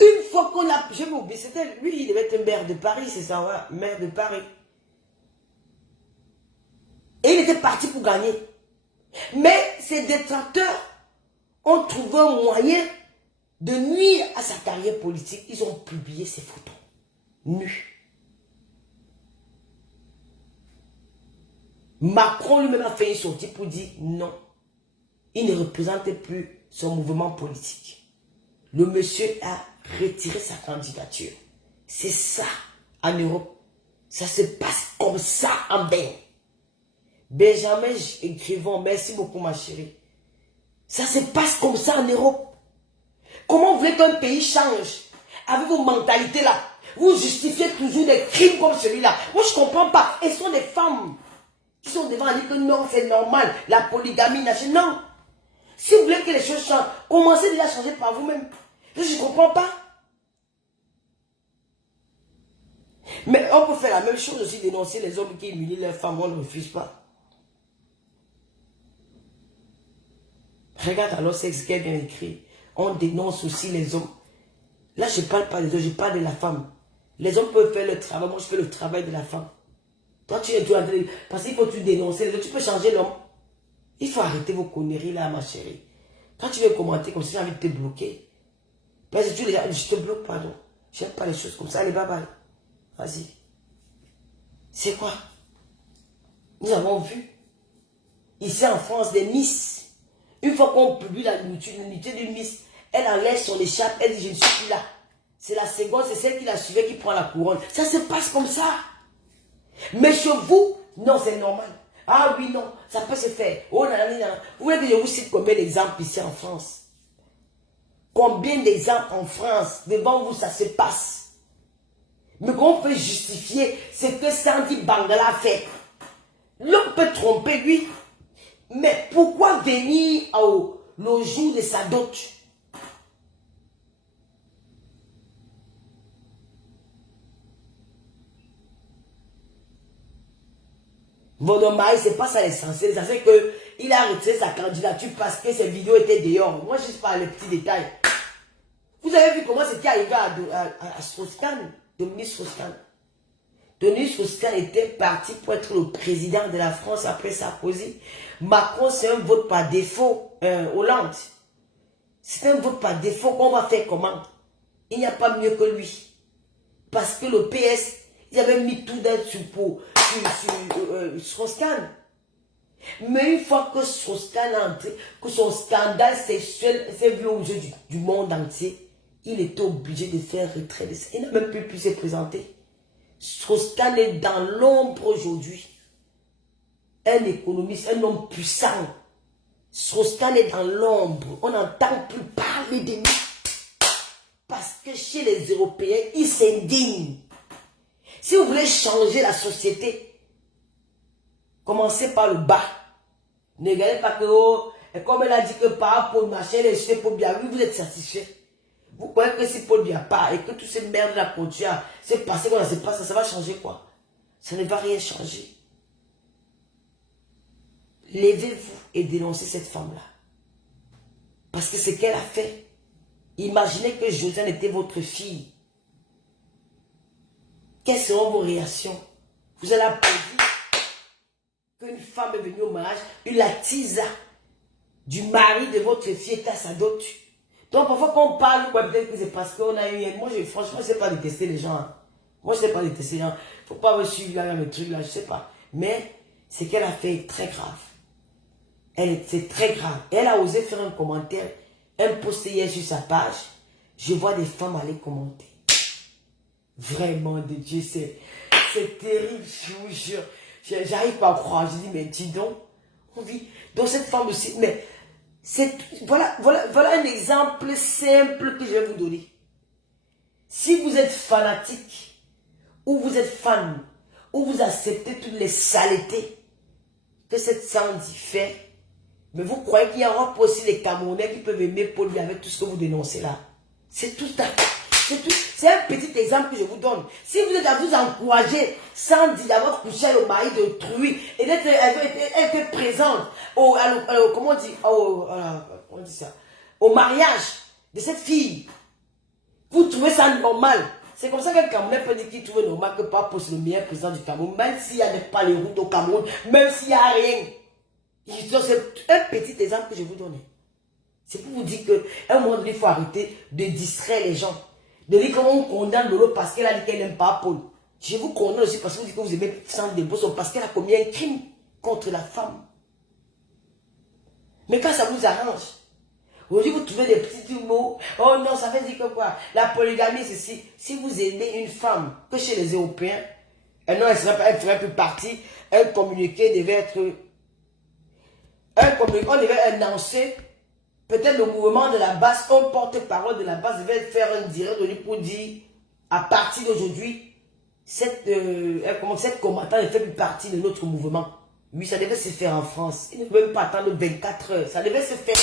Une fois qu'on a... Je m'oublie, c'était lui, il devait être maire de Paris, c'est ça, ouais, maire de Paris. Et il était parti pour gagner. Mais ces détracteurs ont trouvé un moyen de nuire à sa carrière politique. Ils ont publié ses photos nues. Macron lui-même a fait une sortie pour dire non. Il ne représente plus son mouvement politique. Le monsieur a retiré sa candidature. C'est ça en Europe. Ça se passe comme ça en Bain. Benjamin Écrivon, merci beaucoup ma chérie. Ça se passe comme ça en Europe. Comment vous voulez qu'un pays change avec vos mentalités là? Vous justifiez toujours des crimes comme celui-là. Moi je ne comprends pas. Et ce sont des femmes qui sont devant à dire que non, c'est normal, la polygamie nationale. Non. Si vous voulez que les choses changent, commencez déjà à changer par vous-même. Je ne comprends pas. Mais on peut faire la même chose aussi, dénoncer les hommes qui humilient leurs femmes, on ne refuse pas. Regarde alors c'est ce qu'elle vient écrit. On dénonce aussi les hommes. Là, je ne parle pas des hommes, je parle de la femme. Les hommes peuvent faire le travail, moi je fais le travail de la femme. Toi, tu es tout parce qu'il faut tu dénoncer les hommes, tu peux changer l'homme. Il faut arrêter vos conneries là, ma chérie. Quand tu veux commenter comme ça, j'ai envie de te bloquer. Parce que je te bloque, pardon. J'aime pas les choses comme ça. Allez, bye bye. Vas-y. C'est quoi? Nous avons vu, ici en France, des Miss. Une fois qu'on publie la nudité d'une Miss, elle enlève son écharpe, elle dit je ne suis plus là. C'est la seconde, c'est celle qui la suivait qui prend la couronne. Ça se passe comme ça. Mais chez vous, non, c'est normal. Ah oui, non, ça peut se faire. Oh, nanana. Vous voulez que je vous cite combien d'exemples ici en France? Combien d'exemples en France, devant vous, ça se passe? Mais comment on peut justifier ce que Sandy Bangala fait? L'homme peut tromper, lui. Mais pourquoi venir le jour de sa dot? Votre mari, c'est pas ça l'essentiel. Ça c'est qu'il a retiré sa candidature parce que ses vidéos étaient dehors. Moi, je ne sais pas les petits détails. Vous avez vu comment c'était arrivé à Strauss-Kahn, Dominique Strauss-Kahn. Dominique Strauss-Kahn était parti pour être le président de la France après Sarkozy. Macron, c'est un vote par défaut. Hollande, c'est un vote par défaut qu'on va faire comment? Il n'y a pas mieux que lui. Parce que le PS, ils avaient mis tout d'un sur Strauss-Kahn. Mais une fois que Strauss-Kahn a entré, que son scandale sexuel s'est vu au jeu du monde entier, il était obligé de faire retrait de ça. Il n'a même plus pu se présenter. Strauss-Kahn est dans l'ombre aujourd'hui. Un économiste, un homme puissant. Strauss-Kahn est dans l'ombre. On n'entend plus parler de lui. Parce que chez les Européens, ils s'indignent. Si vous voulez changer la société, commencez par le bas. Ne regardez pas que, oh, et comme elle a dit que par rapport au machin, les cheveux pour bien, oui, vous êtes satisfait. Vous croyez que si Paul Biya part et que toutes ces merdes là continuent à se passer comme ça se passe, ça va changer quoi? Ça ne va rien changer. Levez-vous et dénoncez cette femme-là. Parce que ce qu'elle a fait, imaginez que Josiane était votre fille. Quelles seront vos réactions? Vous allez applaudir qu'une femme est venue au mariage, la tisa du mari de votre fille était à sa dot. Donc parfois quand on parle, peut-être que c'est parce qu'on a eu... Moi, franchement, je ne sais pas détester les gens. Hein. Moi, je ne sais pas détester les gens. Il ne faut pas me suivre là, mes trucs là, je ne sais pas. Mais ce qu'elle a fait est très grave. C'est très grave. Elle a osé faire un commentaire, un post hier sur sa page. Je vois des femmes aller commenter. Vraiment, de Dieu, c'est terrible, je vous jure. J'arrive pas à croire. Je dis, mais dis donc, on vit. Donc cette femme aussi, mais voilà un exemple simple que je vais vous donner. Si vous êtes fanatique, ou vous êtes fan, ou vous acceptez toutes les saletés que cette Sandy fait, mais vous croyez qu'il y aura pas aussi les Camerounais qui peuvent aimer Paul Biya avec tout ce que vous dénoncez là? C'est tout ça. C'est un petit exemple que je vous donne. Si vous êtes à vous encourager Sandy d'avoir couché le mari d'autrui et d'être elle était présente comment on dit ça, au mariage de cette fille, vous trouvez ça normal? C'est comme ça que le Camerounais peut dire qu'il trouve normal que Papo c'est le meilleur président du Cameroun. Même s'il n'y a pas les routes au Cameroun, même s'il n'y a rien. C'est un petit exemple que je vous donne. C'est pour vous dire qu'à un moment donné, il faut arrêter de distraire les gens. De dire comment on condamne Lolo parce qu'elle a dit qu'elle n'aime pas Paul. Je vous condamne aussi parce que vous dites que vous aimez Sandra Debosso parce qu'elle a commis un crime contre la femme. Mais quand ça vous arrange, aujourd'hui vous trouvez des petits mots. Oh non, ça veut dire que quoi? La polygamie, c'est si vous aimez une femme, que chez les Européens, non, elle ferait plus partie, un communiqué devait être... on devait annoncer, peut-être le mouvement de la base, un porte-parole de la base devait faire un direct pour dire, à partir d'aujourd'hui, cette combattante ne fait plus partie de notre mouvement. Oui, ça devait se faire en France. Il ne peut même pas attendre 24 heures. Ça devait se faire.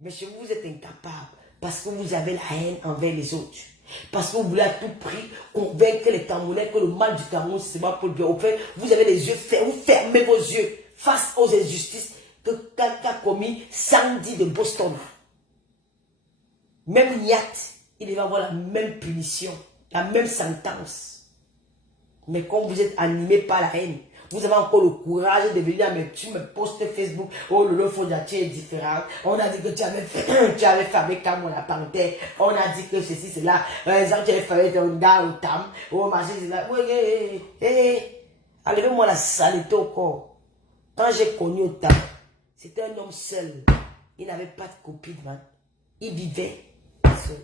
Mais chez vous, vous êtes incapable. Parce que vous avez la haine envers les autres. Parce que vous voulez à tout prix convaincre les Camerounais que le mal du Cameroun, c'est pas pour le bien. Au fait, vous avez les yeux fermés. Vous fermez vos yeux face aux injustices que quelqu'un a commis samedi de Boston. Même Niat, il devait avoir la même punition, la même sentence. Mais comme vous êtes animé par la haine, vous avez encore le courage de venir tu me postes Facebook. Oh, le Fondatier est différent. On a dit que tu avais fait avec Cam, la panthère. On a dit que ceci, cela. Tu avais fait avec un gars au Tam. Oh, machin, c'est là. Oui, enlevez-moi la saleté au corps. Quand j'ai connu au Tam, c'était un homme seul. Il n'avait pas de copine, man. Il vivait seul.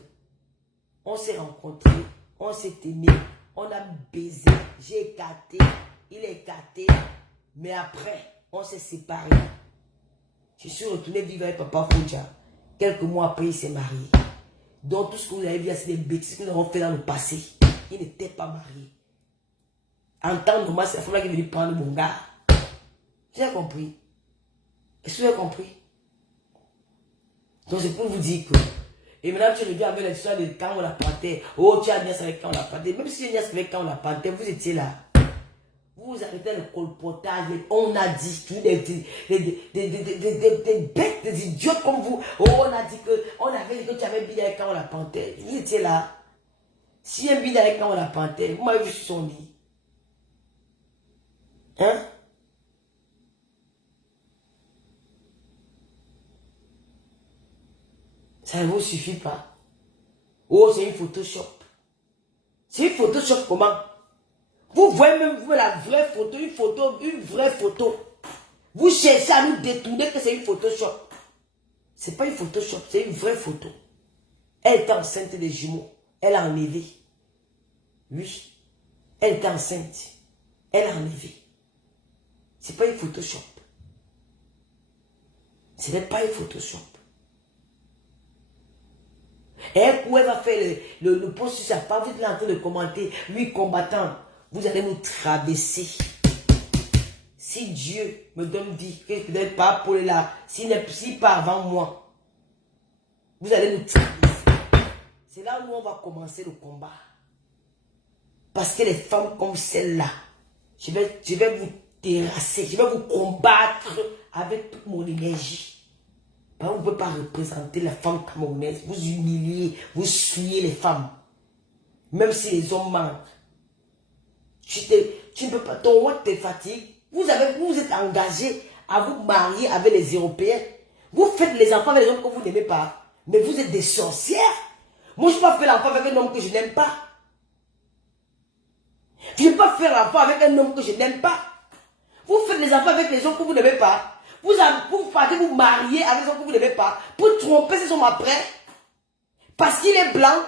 On s'est rencontrés, on s'est aimé, on a baisé, j'ai écarté. Il est écarté, mais après, on s'est séparés. Je suis retourné vivre avec Papa Fouja. Quelques mois après, il s'est marié. Donc, tout ce que vous avez vu, c'est des bêtises que nous avons fait dans le passé. Il n'était pas marié. En temps normal, c'est la femme qui est venue prendre mon gars. J'ai compris. Est-ce que vous avez compris? Donc, c'est pour vous dire que. Et maintenant, tu reviens avec l'histoire de quand on la plantait. Oh, tu as Nias avec quand on la plantait. Même si Nias avec quand on la plantait, vous étiez là. Vous arrêtez le colportage, on a dit des bêtes, des idiots comme vous. Oh, on a dit que, on avait dit que tu avais bien avec quand on la plantait. Vous étiez là. Si un bien avec quand on la plantait, vous m'avez vu sur son lit. Hein? Ça ne vous suffit pas. Oh, c'est une Photoshop. C'est une Photoshop comment? Vous voyez même vous la vraie photo, une vraie photo. Vous cherchez à nous détourner que c'est une Photoshop. C'est pas une Photoshop, c'est une vraie photo. Elle était enceinte des jumeaux. Elle a enlevé. Oui. Elle était enceinte. Elle a enlevé. C'est pas une Photoshop. Ce n'est pas une Photoshop. Et un coup, elle va faire le post sur sa page. Vous êtes là en train de commenter. Oui, combattant. Vous allez nous traverser. Si Dieu me donne vie, que je ne vais pas pour là, si pas avant moi, vous allez nous traverser. C'est là où on va commencer le combat. Parce que les femmes comme celle-là, je vais vous terrasser, je vais vous combattre avec toute mon énergie. Vous ne pouvez pas représenter la femme camerounaise, vous humiliez, vous souillez les femmes. Même si les hommes mentent. Tu ne peux pas, ton roi te fatigue. Vous êtes engagé à vous marier avec les Européens. Vous faites les enfants avec les hommes que vous n'aimez pas. Mais vous êtes des sorcières. Moi, je ne peux pas faire l'enfant avec un homme que je n'aime pas. Je ne peux pas faire l'enfant avec un homme que je n'aime pas. Vous faites les enfants avec les hommes que vous n'aimez pas. Vous partez vous marier avec les hommes que vous n'aimez pas. Pour tromper ces hommes après. Parce qu'il est blanc.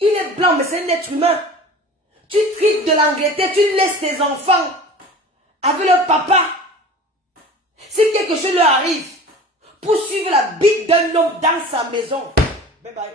Il est blanc, mais c'est un être humain. Tu traites de l'Angleterre, tu laisses tes enfants avec leur papa. Si quelque chose leur arrive, pour suivre la bite d'un homme dans sa maison. Bye bye.